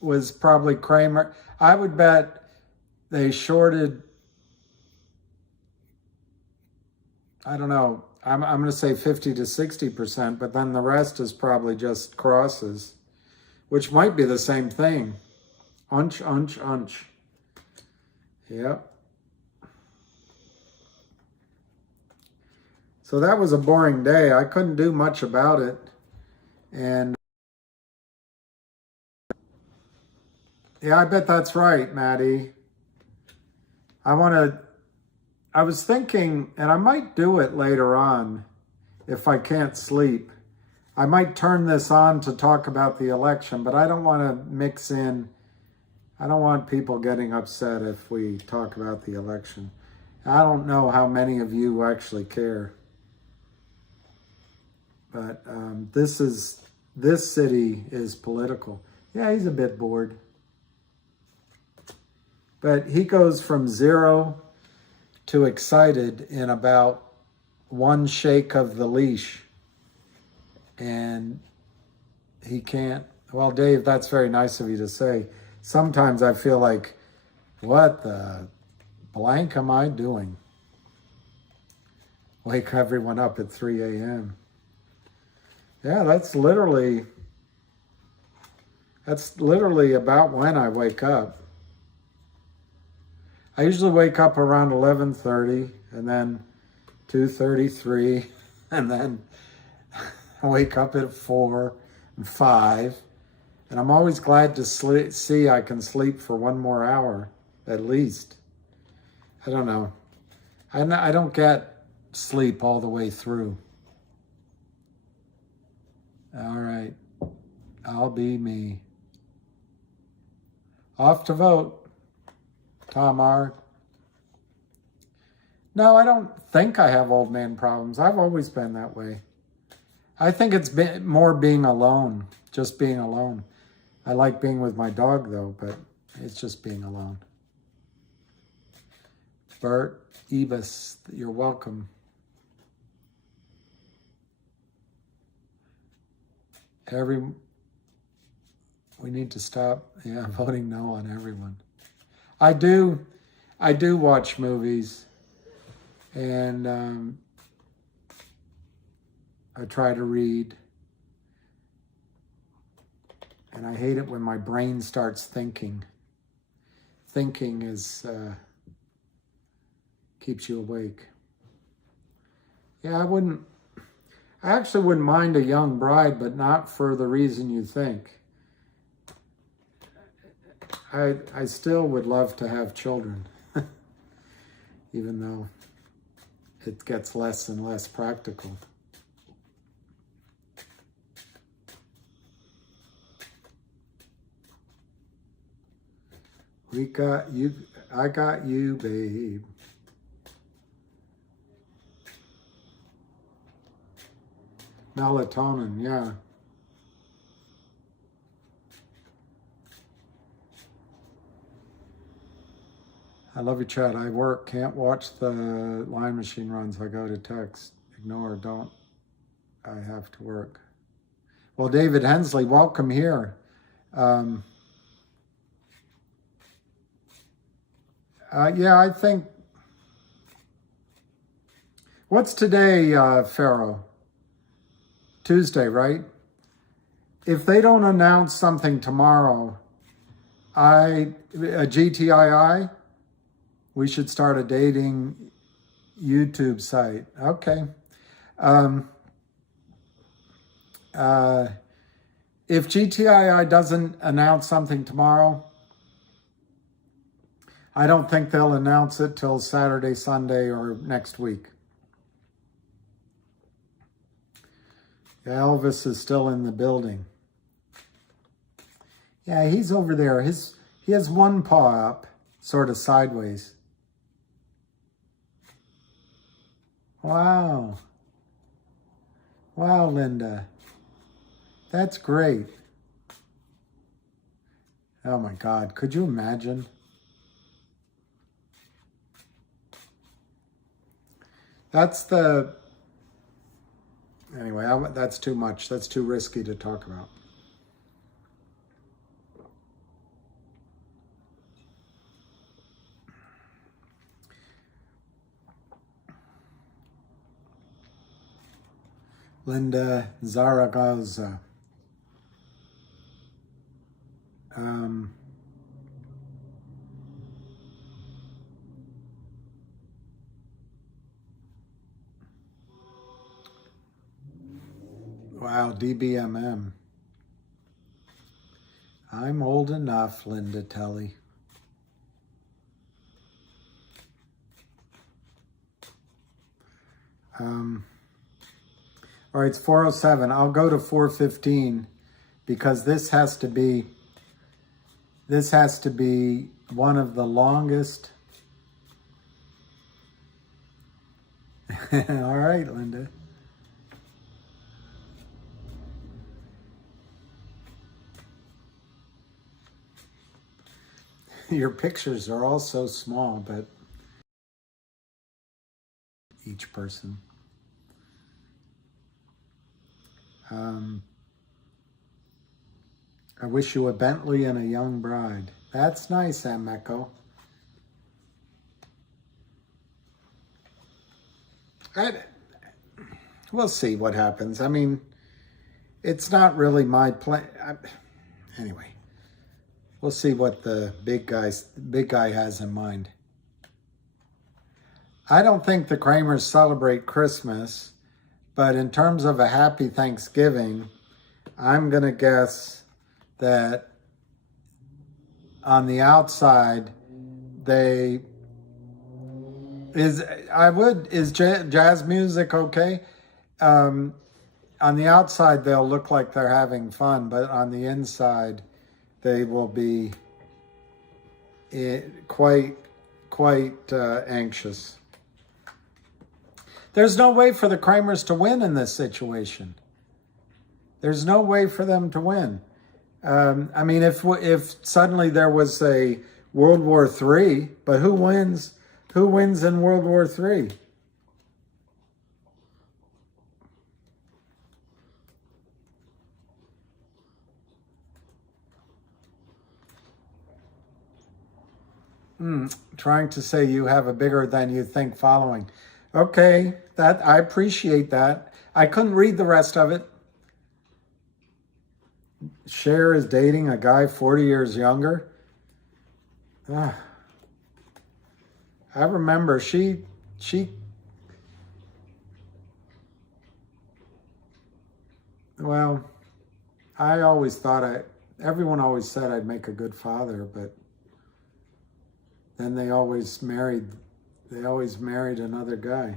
was probably Kramer. I would bet they shorted, I don't know, I'm going to say 50 to 60%, but then the rest is probably just crosses, which might be the same thing. Unch, unch, unch. Yep. So that was a boring day. I couldn't do much about it. And yeah, I bet that's right, Maddie. I was thinking, and I might do it later on if I can't sleep. I might turn this on to talk about the election, but I don't want to mix in. I don't want people getting upset if we talk about the election. I don't know how many of you actually care. But this city is political. Yeah, he's a bit bored. But he goes from 0 to excited in about one shake of the leash. And he can't. Well, Dave, that's very nice of you to say. Sometimes I feel like, what the blank am I doing? Wake everyone up at 3 a.m. Yeah, that's literally about when I wake up. I usually wake up around 11:30 and then 2:33 and then I wake up at 4 and 5. And I'm always glad to see I can sleep for one more hour at least. I don't know. I don't get sleep all the way through. All right. I'll be me. Off to vote. Tom R. No, I don't think I have old man problems. I've always been that way. I think it's been more being alone, just being alone. I like being with my dog though, but it's just being alone. Bert, Ebus, you're welcome. We need to stop, voting no on everyone. I do watch movies, and I try to read, and I hate it when my brain starts thinking. Thinking is keeps you awake. Yeah, I actually wouldn't mind a young bride, but not for the reason you think. I still would love to have children, even though it gets less and less practical. We got you. I got you, babe. Melatonin, yeah. I love your chat. I work, can't watch the line machine runs. I go to text. Ignore, don't. I have to work. Well, David Hensley, welcome here. Yeah, I think. What's today, Pharaoh? Tuesday, right? If they don't announce something tomorrow, a GTII, we should start a dating YouTube site. Okay. If GTII doesn't announce something tomorrow, I don't think they'll announce it till Saturday, Sunday, or next week. Elvis is still in the building. Yeah, he's over there. He has one paw up, sort of sideways. Wow. Wow, Linda. That's great. Oh my God, could you imagine? Anyway, that's too much. That's too risky to talk about. Linda Zaragoza. Wow, DBMM. I'm old enough, Linda Telly. All right, it's 4:07. I'll go to 4:15 because this has to be one of the longest. All right, Linda. Your pictures are all so small, but each person. I wish you a Bentley and a young bride. That's nice, Ameko. We'll see what happens. I mean, it's not really my plan. Anyway, we'll see what the big guy has in mind. I don't think the Kramers celebrate Christmas, but in terms of a happy Thanksgiving, I'm going to guess that on the outside, is jazz music okay? On the outside, they'll look like they're having fun, but on the inside, they will be quite anxious. There's no way for the Kramers to win in this situation. There's no way for them to win. I mean, if suddenly there was a World War III, but who wins? Who wins in World War III? Trying to say you have a bigger than you think following. Okay, that I appreciate that. I couldn't read the rest of it. Cher is dating a guy 40 years younger. I remember she well, I always thought everyone always said I'd make a good father, but then they always married another guy.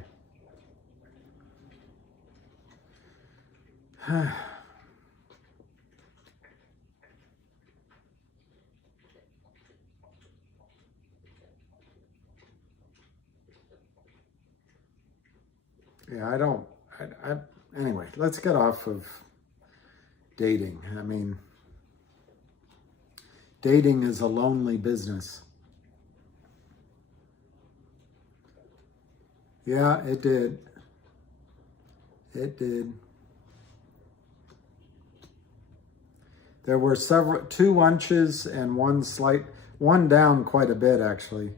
Yeah, anyway, let's get off of dating. I mean, dating is a lonely business. Yeah, it did. It did. There were two lunches and one down quite a bit, actually.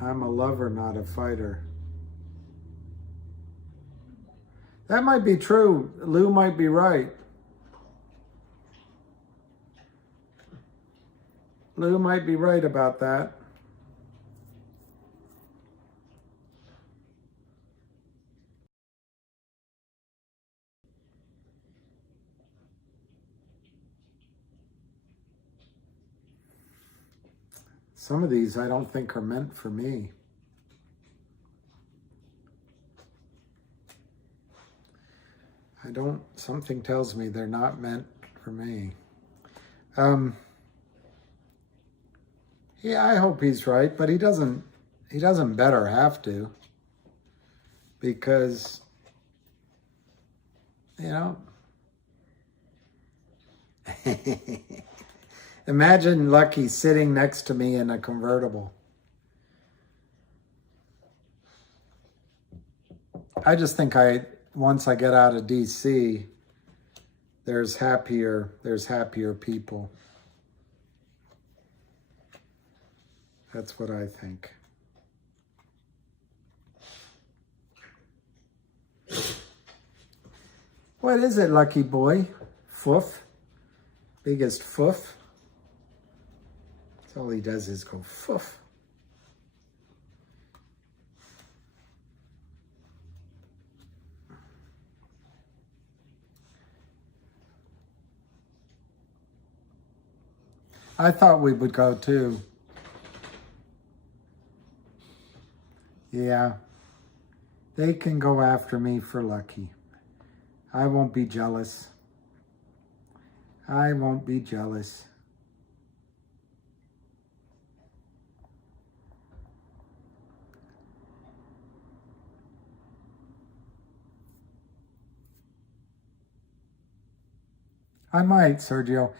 I'm a lover, not a fighter. That might be true. Lou might be right. Lou might be right about that. Some of these I don't think are meant for me. Something tells me they're not meant for me. Yeah, I hope he's right, but he doesn't better have to, because, you know, imagine Lucky sitting next to me in a convertible. I just think once I get out of DC, there's happier people. That's what I think. What is it, Lucky boy? Foof? Biggest foof? That's all he does is go foof. I thought we would go too. Yeah. They can go after me for Lucky. I won't be jealous. I won't be jealous. I might, Sergio.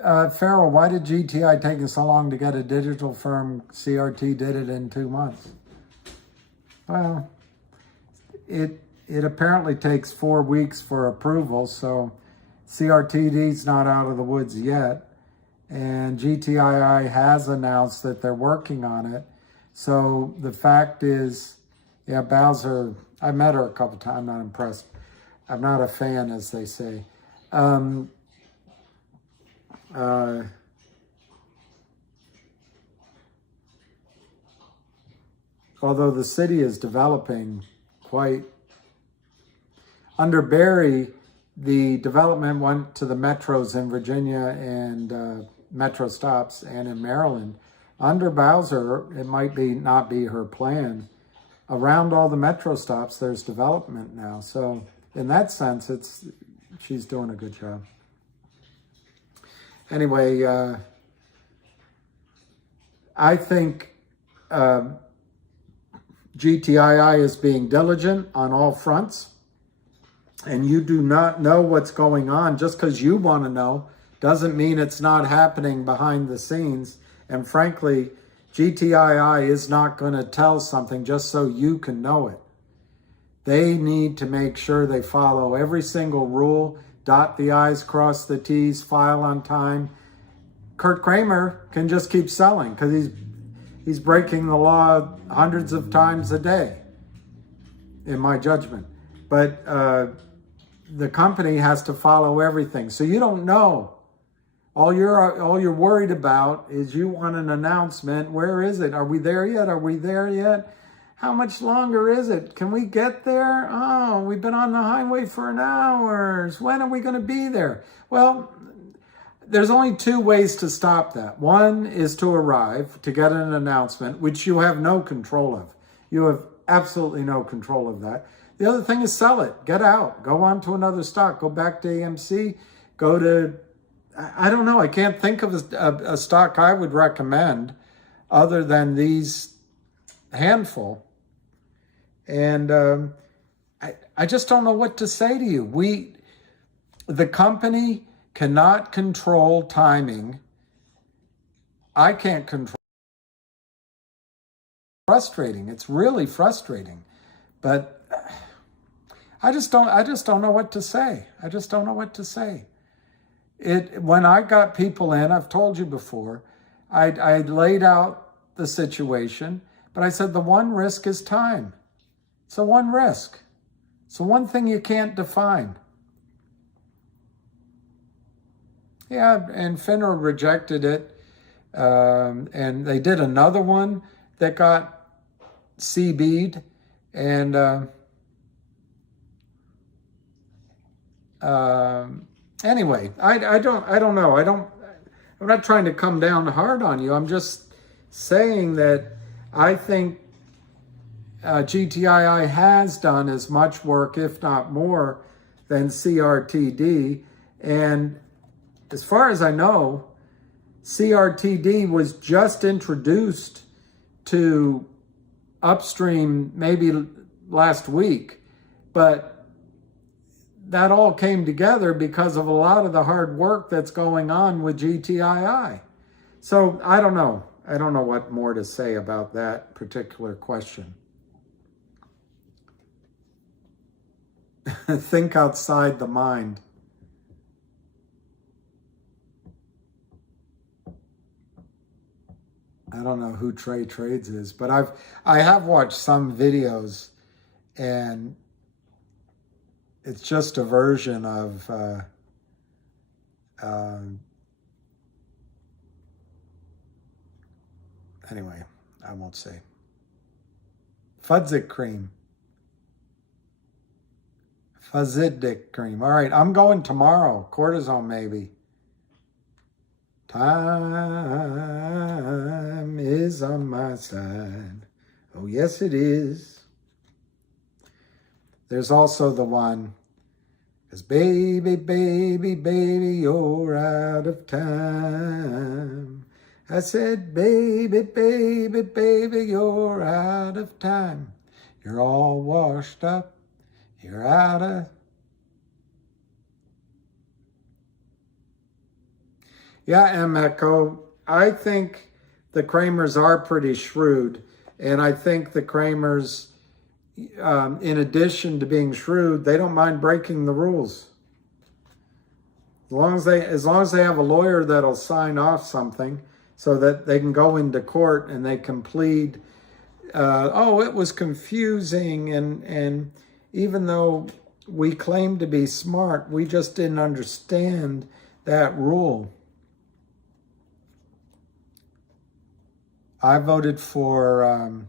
Farrell, why did GTI take so long to get a digital firm? CRT did it in 2 months. Well, it apparently takes 4 weeks for approval, so CRTD's not out of the woods yet. And GTII has announced that they're working on it. So the fact is, yeah, Bowser, I met her a couple times. I'm not impressed. I'm not a fan, as they say. Although the city is developing quite. Under Barry, the development went to the metros in Virginia and metro stops and in Maryland. Under Bowser, it might not be her plan. Around all the metro stops, there's development now. So in that sense, she's doing a good job. Anyway, I think GTII is being diligent on all fronts. And you do not know what's going on. Just because you want to know doesn't mean it's not happening behind the scenes. And frankly, GTII is not going to tell something just so you can know it. They need to make sure they follow every single rule, dot the I's, cross the T's, file on time. Kurt Kramer can just keep selling because he's breaking the law hundreds of times a day, in my judgment. But the company has to follow everything. So you don't know. All you're worried about is you want an announcement. Where is it? Are we there yet? Are we there yet? How much longer is it? Can we get there? Oh, we've been on the highway for an hour. When are we going to be there? Well, there's only 2 ways to stop that. One is to arrive, to get an announcement, which you have no control of. You have absolutely no control of that. The other thing is sell it. Get out. Go on to another stock. Go back to AMC. Go to, I don't know. I can't think of a stock I would recommend other than these handful. And I just don't know what to say to you. The company cannot control timing. I can't control. Frustrating. It's really frustrating. But I just don't know what to say. I just don't know what to say. When I got people in, I've told you before, I laid out the situation, but I said the one risk is time. It's the one risk. It's the one thing you can't define. Yeah, and FINRA rejected it, and they did another one that got CB'd, and anyway, I don't know. I'm not trying to come down hard on you. I'm just saying that I think GTII has done as much work, if not more, than CRTD. And as far as I know, CRTD was just introduced to upstream maybe last week, but that all came together because of a lot of the hard work that's going on with GTII. So I don't know. I don't know what more to say about that particular question. Think outside the mind. I don't know who Trey Trades is, but I have watched some videos, and it's just a version of anyway, I won't say. Fudzik cream. Fuzzidic cream. All right, I'm going tomorrow. Cortisone, maybe. Time is on my side. Oh, yes, it is. There's also the one, because baby, baby, baby, you're out of time. I said, baby, baby, baby, you're out of time. You're all washed up. You're out of... Yeah, M. Echo, I think the Kramers are pretty shrewd. And I think the Kramers, in addition to being shrewd, they don't mind breaking the rules. As long as they have a lawyer that'll sign off something so that they can go into court and they can plead, oh, it was confusing. And even though we claim to be smart, we just didn't understand that rule. I voted for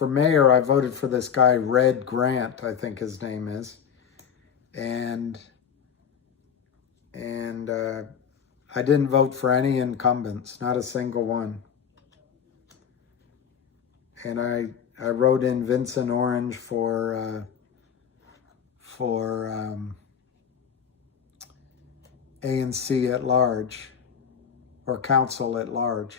mayor. I voted for this guy, Red Grant, I think his name is. And I didn't vote for any incumbents, not a single one. And I wrote in Vincent Orange for ANC at large, or council at large.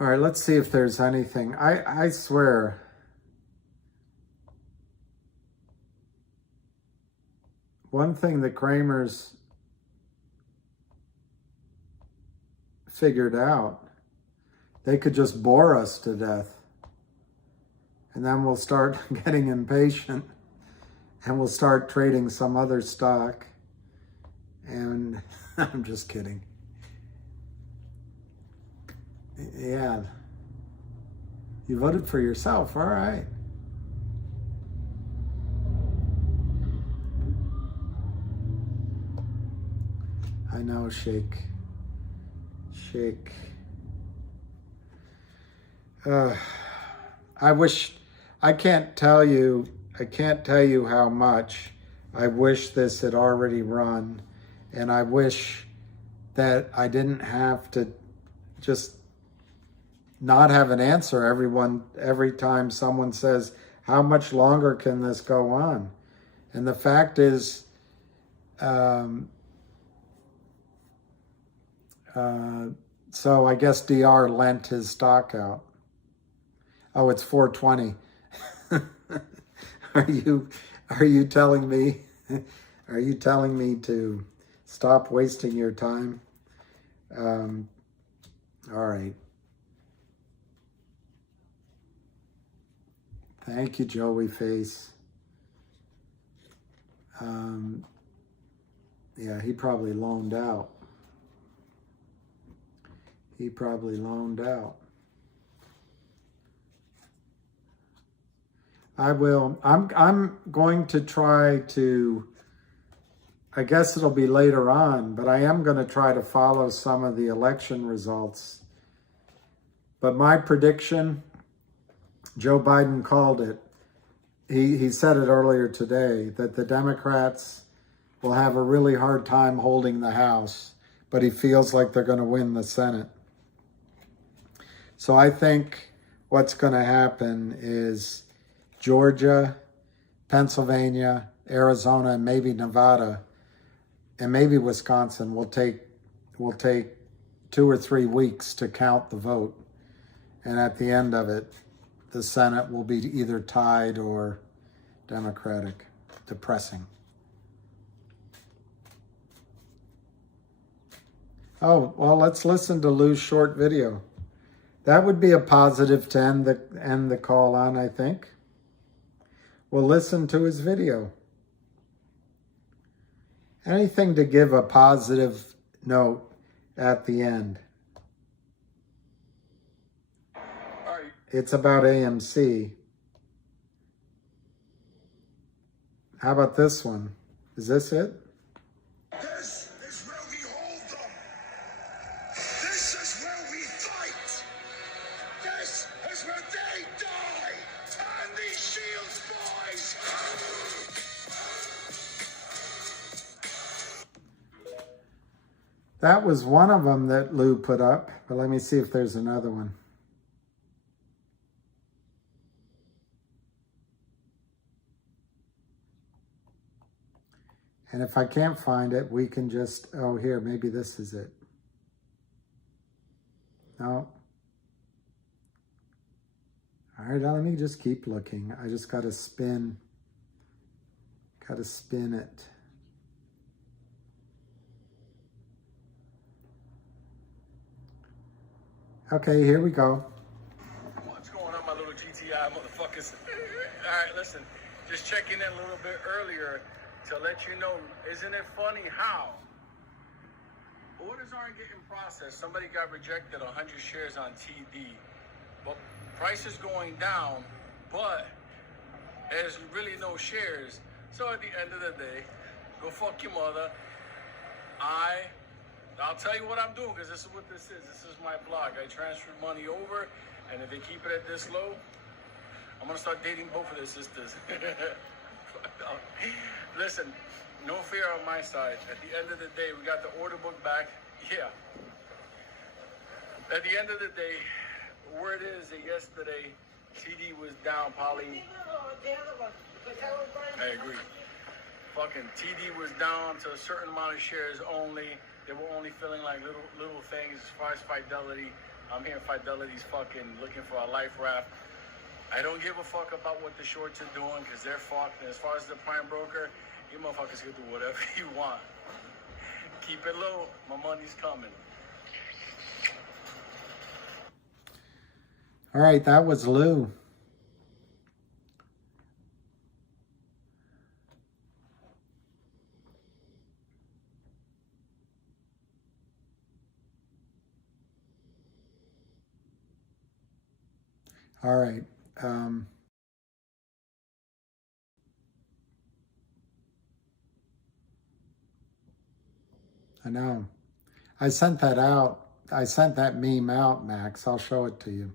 All right, let's see if there's anything. I swear, one thing the Kramers figured out, they could just bore us to death. And then we'll start getting impatient and we'll start trading some other stock. And I'm just kidding. Yeah. You voted for yourself, all right. I know, Shake. I can't tell you how much I wish this had already run, and I wish that I didn't have to just not have an answer every time someone says, how much longer can this go on? And the fact is, so I guess DR lent his stock out. Oh, it's 420. Are you telling me to stop wasting your time? All right. Thank you, Joey Face. Yeah, he probably loaned out. I'm going to try to, I guess it'll be later on, but I am going to try to follow some of the election results. But my prediction, Joe Biden called it. He said it earlier today, that the Democrats will have a really hard time holding the House, but he feels like they're going to win the Senate. So I think what's going to happen is Georgia, Pennsylvania, Arizona, and maybe Nevada, and maybe Wisconsin will take 2 or 3 weeks to count the vote. And at the end of it, the Senate will be either tied or Democratic. Depressing. Oh, well, let's listen to Lou's short video. That would be a positive to end the call on, I think. We'll listen to his video. Anything to give a positive note at the end. All right. It's about AMC. How about this one? Is this it? This is where we hold them. This is where we fight. This is where they die. And these shields, boys. That was one of them that Lou put up, but let me see if there's another one. And if I can't find it, we can just, oh, here, maybe this is it. No. All right, let me just keep looking. I just got to spin. Got to spin it. Okay, here we go. What's going on, my little GTI motherfuckers? All right, listen, just checking in a little bit earlier to let you know, isn't it funny how orders aren't getting processed? Somebody got rejected 100 shares on TD, but price is going down, but there's really no shares. So at the end of the day, go fuck your mother. I'll tell you what I'm doing, because this is what this is. This is my blog. I transferred money over, and if they keep it at this low, I'm going to start dating both of their sisters. Listen, no fear on my side. At the end of the day, we got the order book back. Yeah. At the end of the day, word is that yesterday, TD was down, probably. I agree. Fucking TD was down to a certain amount of shares only. They were only feeling like little things. As far as Fidelity, I'm hearing Fidelity's fucking looking for a life raft. I don't give a fuck about what the shorts are doing, because they're fucked. And as far as the prime broker, you motherfuckers can do whatever you want. Keep it low. My money's coming. All right, that was Lou. All right. I know. I sent that out. I sent that meme out, Max. I'll show it to you.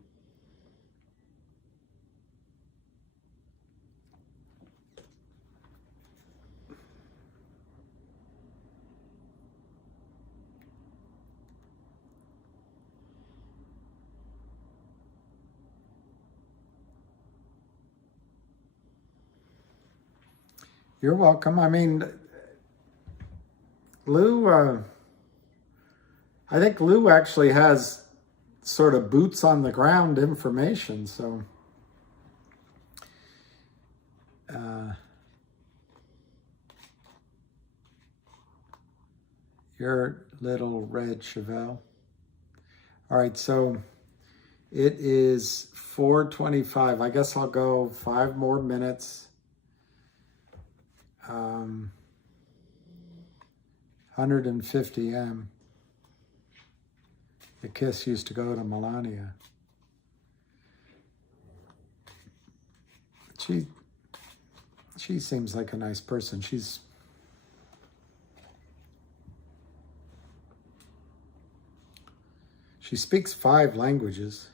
You're welcome. I mean, Lou, I think Lou actually has sort of boots on the ground information, so your little red Chevelle. All right, so it is 4:25. I guess I'll go 5 more minutes. 150 M. The kiss used to go to Melania. She seems like a nice person. She speaks 5 languages.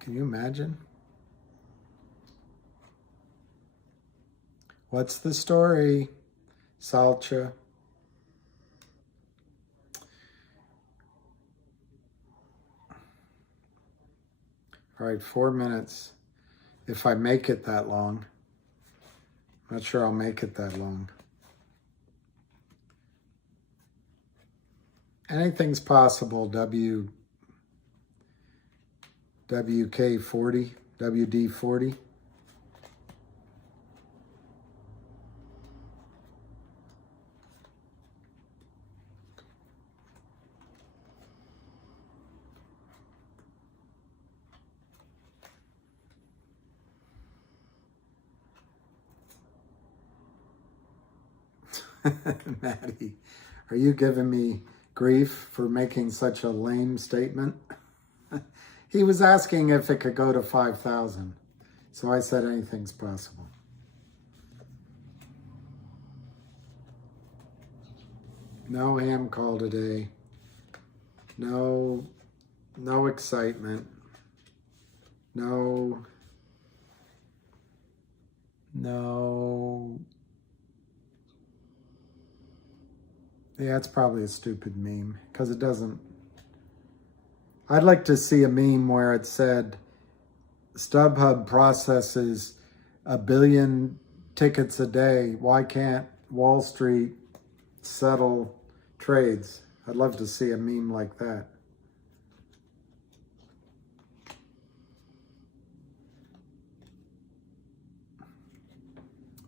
Can you imagine? What's the story, Salcha? All right, 4 minutes. If I make it that long. I'm not sure I'll make it that long. Anything's possible, WK40, WD40. Maddie, are you giving me grief for making such a lame statement? He was asking if it could go to 5,000. So I said anything's possible. No ham call today. No excitement. No. Yeah, it's probably a stupid meme because it doesn't. I'd like to see a meme where it said StubHub processes 1 billion tickets a day. Why can't Wall Street settle trades. I'd love to see a meme like that.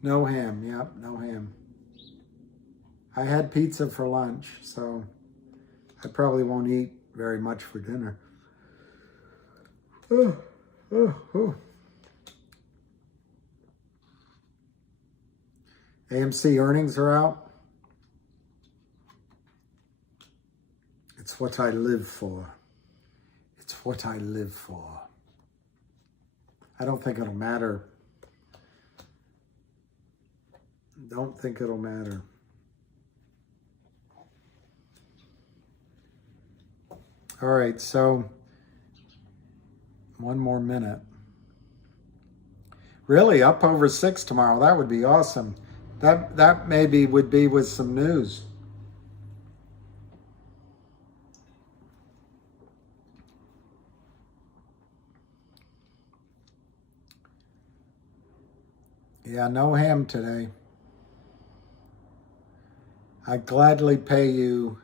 No ham, yep, no ham. I had pizza for lunch, so I probably won't eat very much for dinner. Oh, oh, oh. AMC earnings are out. It's what I live for. It's what I live for. I don't think it'll matter. Don't think it'll matter. All right, so one more minute. Really, up over 6 tomorrow. That would be awesome. That maybe would be with some news. Yeah, no ham today. I'd gladly pay you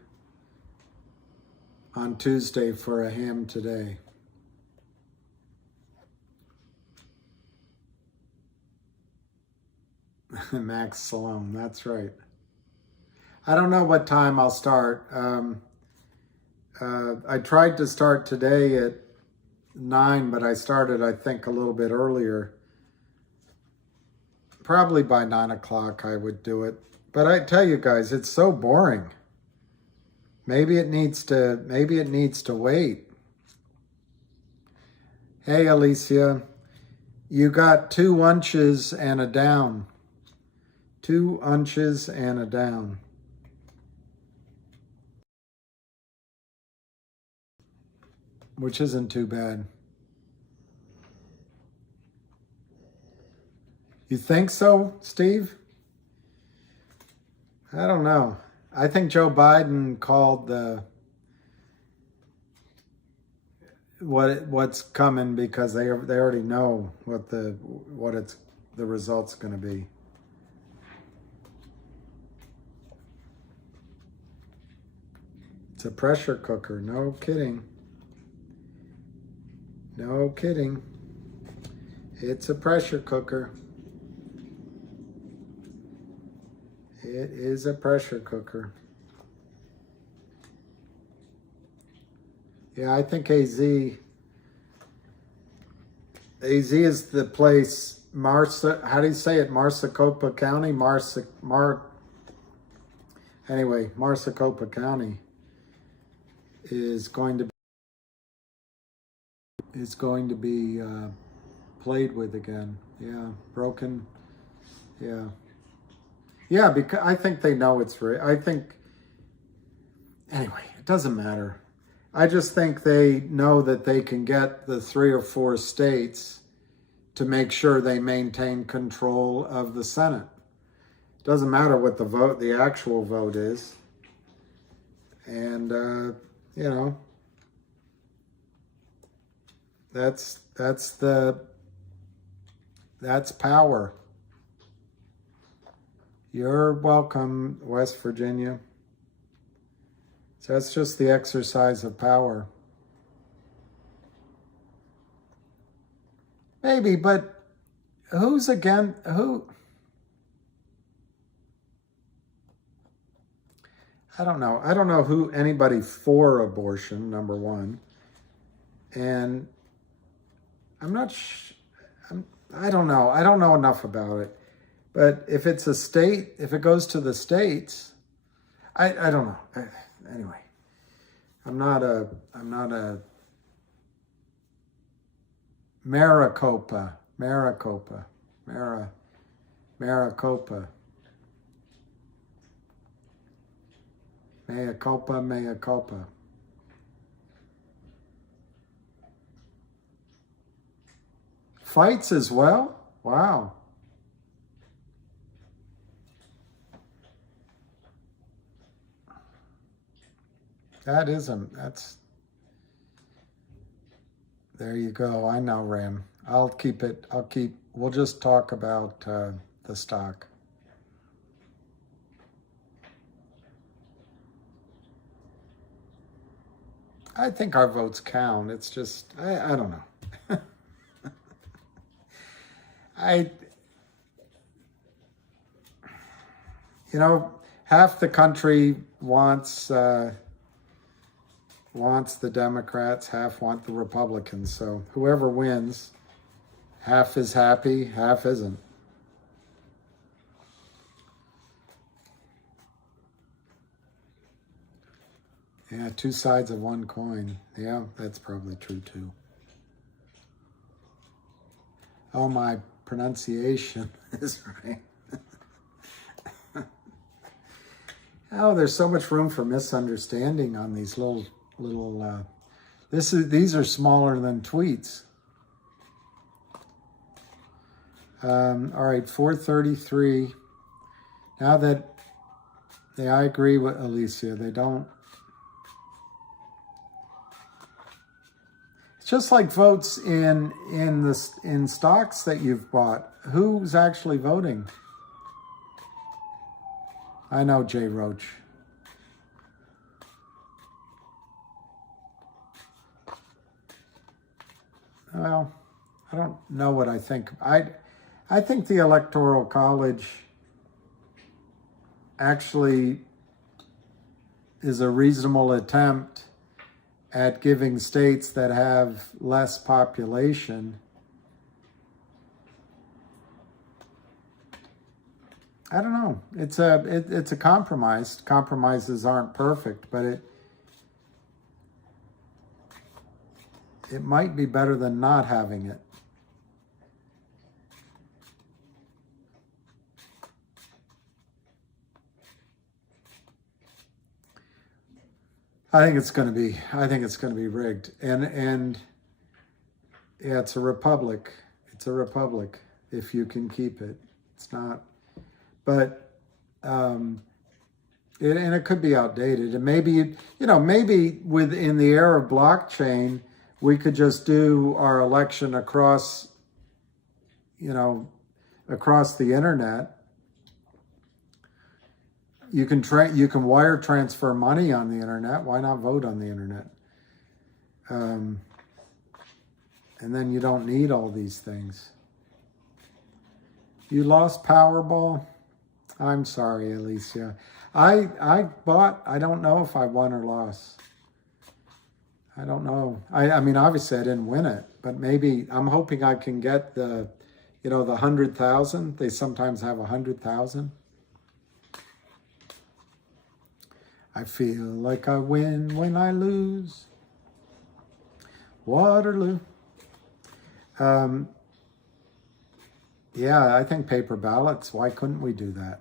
on Tuesday for a ham today. Max Salome, that's right. I don't know what time I'll start. I tried to start today at 9, but I started, I think, a little bit earlier. Probably by 9 o'clock I would do it. But I tell you guys, it's so boring. Maybe it needs to wait. Hey, Alicia, you got 2 unches and a down. 2 unches and a down. Which isn't too bad. You think so, Steve? I don't know. I think Joe Biden called the what's coming because they already know what the result's going to be. It's a pressure cooker. No kidding. No kidding. It's a pressure cooker. It is a pressure cooker. Yeah, I think AZ is the place. How do you say it? Maricopa County? Anyway, Maricopa County is going to be played with again. Yeah, broken. Yeah. Yeah, because I think they know it's real. I think, anyway, it doesn't matter. I just think they know that they can get the 3 or 4 states to make sure they maintain control of the Senate. It doesn't matter what the actual vote is. And, you know, that's power. You're welcome, West Virginia. So that's just the exercise of power. Maybe, but who's again? Who? I don't know. I don't know who anybody for abortion, number one. And I'm not. I don't know. I don't know enough about it. But if it's a state, if it goes to the states, I don't know. Anyway, I'm not a Maricopa. Mea culpa. Fights as well? Wow. That's, there you go. I know, Ram. We'll just talk about the stock. I think our votes count. It's just, I don't know. I, you know, half the country wants the Democrats, half want the Republicans. So whoever wins, half is happy, half isn't. Yeah, two sides of one coin. Yeah, that's probably true too. Oh, my pronunciation is right. Oh, there's so much room for misunderstanding on these little. These are smaller than tweets. All right, 433. Now that I agree with Alicia, they don't. It's just like votes in stocks that you've bought. Who's actually voting? I know, Jay Roach. Well, I don't know what I think. I think the Electoral College actually is a reasonable attempt at giving states that have less population, I don't know. It's a compromise. Compromises aren't perfect, but it might be better than not having it. I think it's going to be rigged. And yeah, it's a republic. It's a republic if you can keep it. It's not. But and it could be outdated. And maybe, maybe within the era of blockchain, we could just do our election across the internet. You can wire transfer money on the internet. Why not vote on the internet? And then you don't need all these things. You lost Powerball? I'm sorry, Alicia. I don't know if I won or lost. I don't know. I mean, obviously I didn't win it, but maybe I'm hoping I can get the 100,000. They sometimes have 100,000. I feel like I win when I lose. Waterloo. Yeah, I think paper ballots. Why couldn't we do that?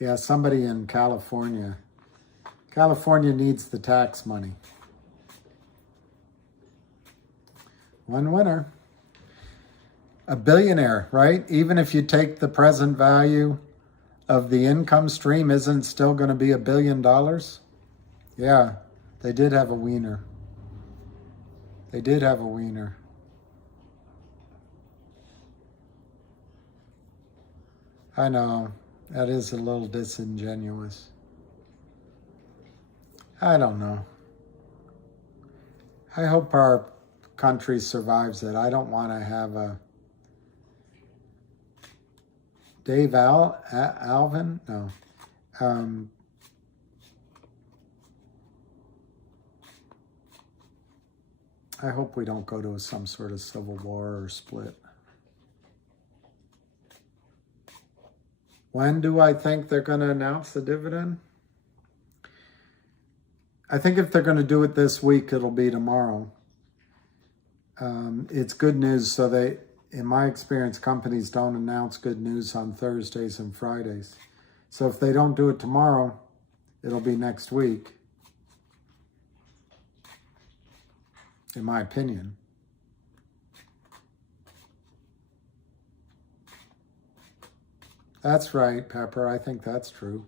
Yeah, somebody in California. California needs the tax money. One winner. A billionaire, right? Even if you take the present value of the income stream, isn't it still going to be $1 billion? Yeah, they did have a wiener. They did have a wiener. I know, that is a little disingenuous. I don't know. I hope our country survives it. I don't want to have a Dave Alvin? No. I hope we don't go to some sort of civil war or split. When do I think they're going to announce the dividend? I think if they're going to do it this week, it'll be tomorrow. It's good news, so in my experience, companies don't announce good news on Thursdays and Fridays. So if they don't do it tomorrow, it'll be next week, in my opinion. That's right, Pepper. I think that's true.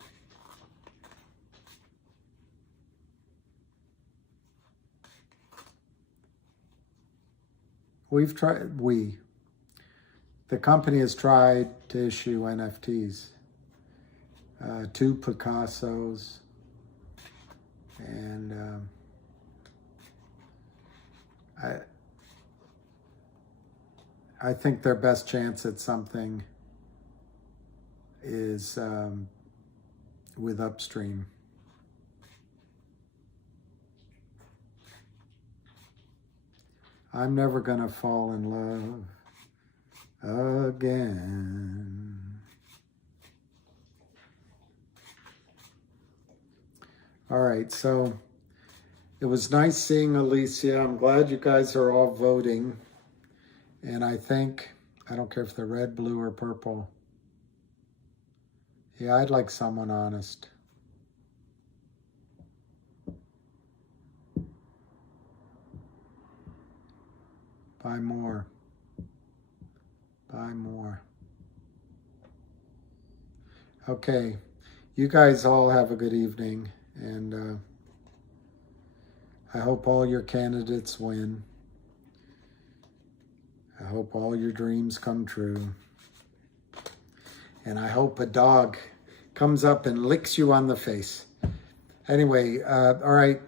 The company has tried to issue NFTs. 2 Picassos, and I think their best chance at something is with Upstream. I'm never gonna fall in love again. All right, so it was nice seeing Alicia. I'm glad you guys are all voting. And I think, I don't care if they're red, blue, or purple. Yeah, I'd like someone honest. Buy more. Buy more. Okay, you guys all have a good evening, and I hope all your candidates win. I hope all your dreams come true. And I hope a dog comes up and licks you on the face. Anyway, all right.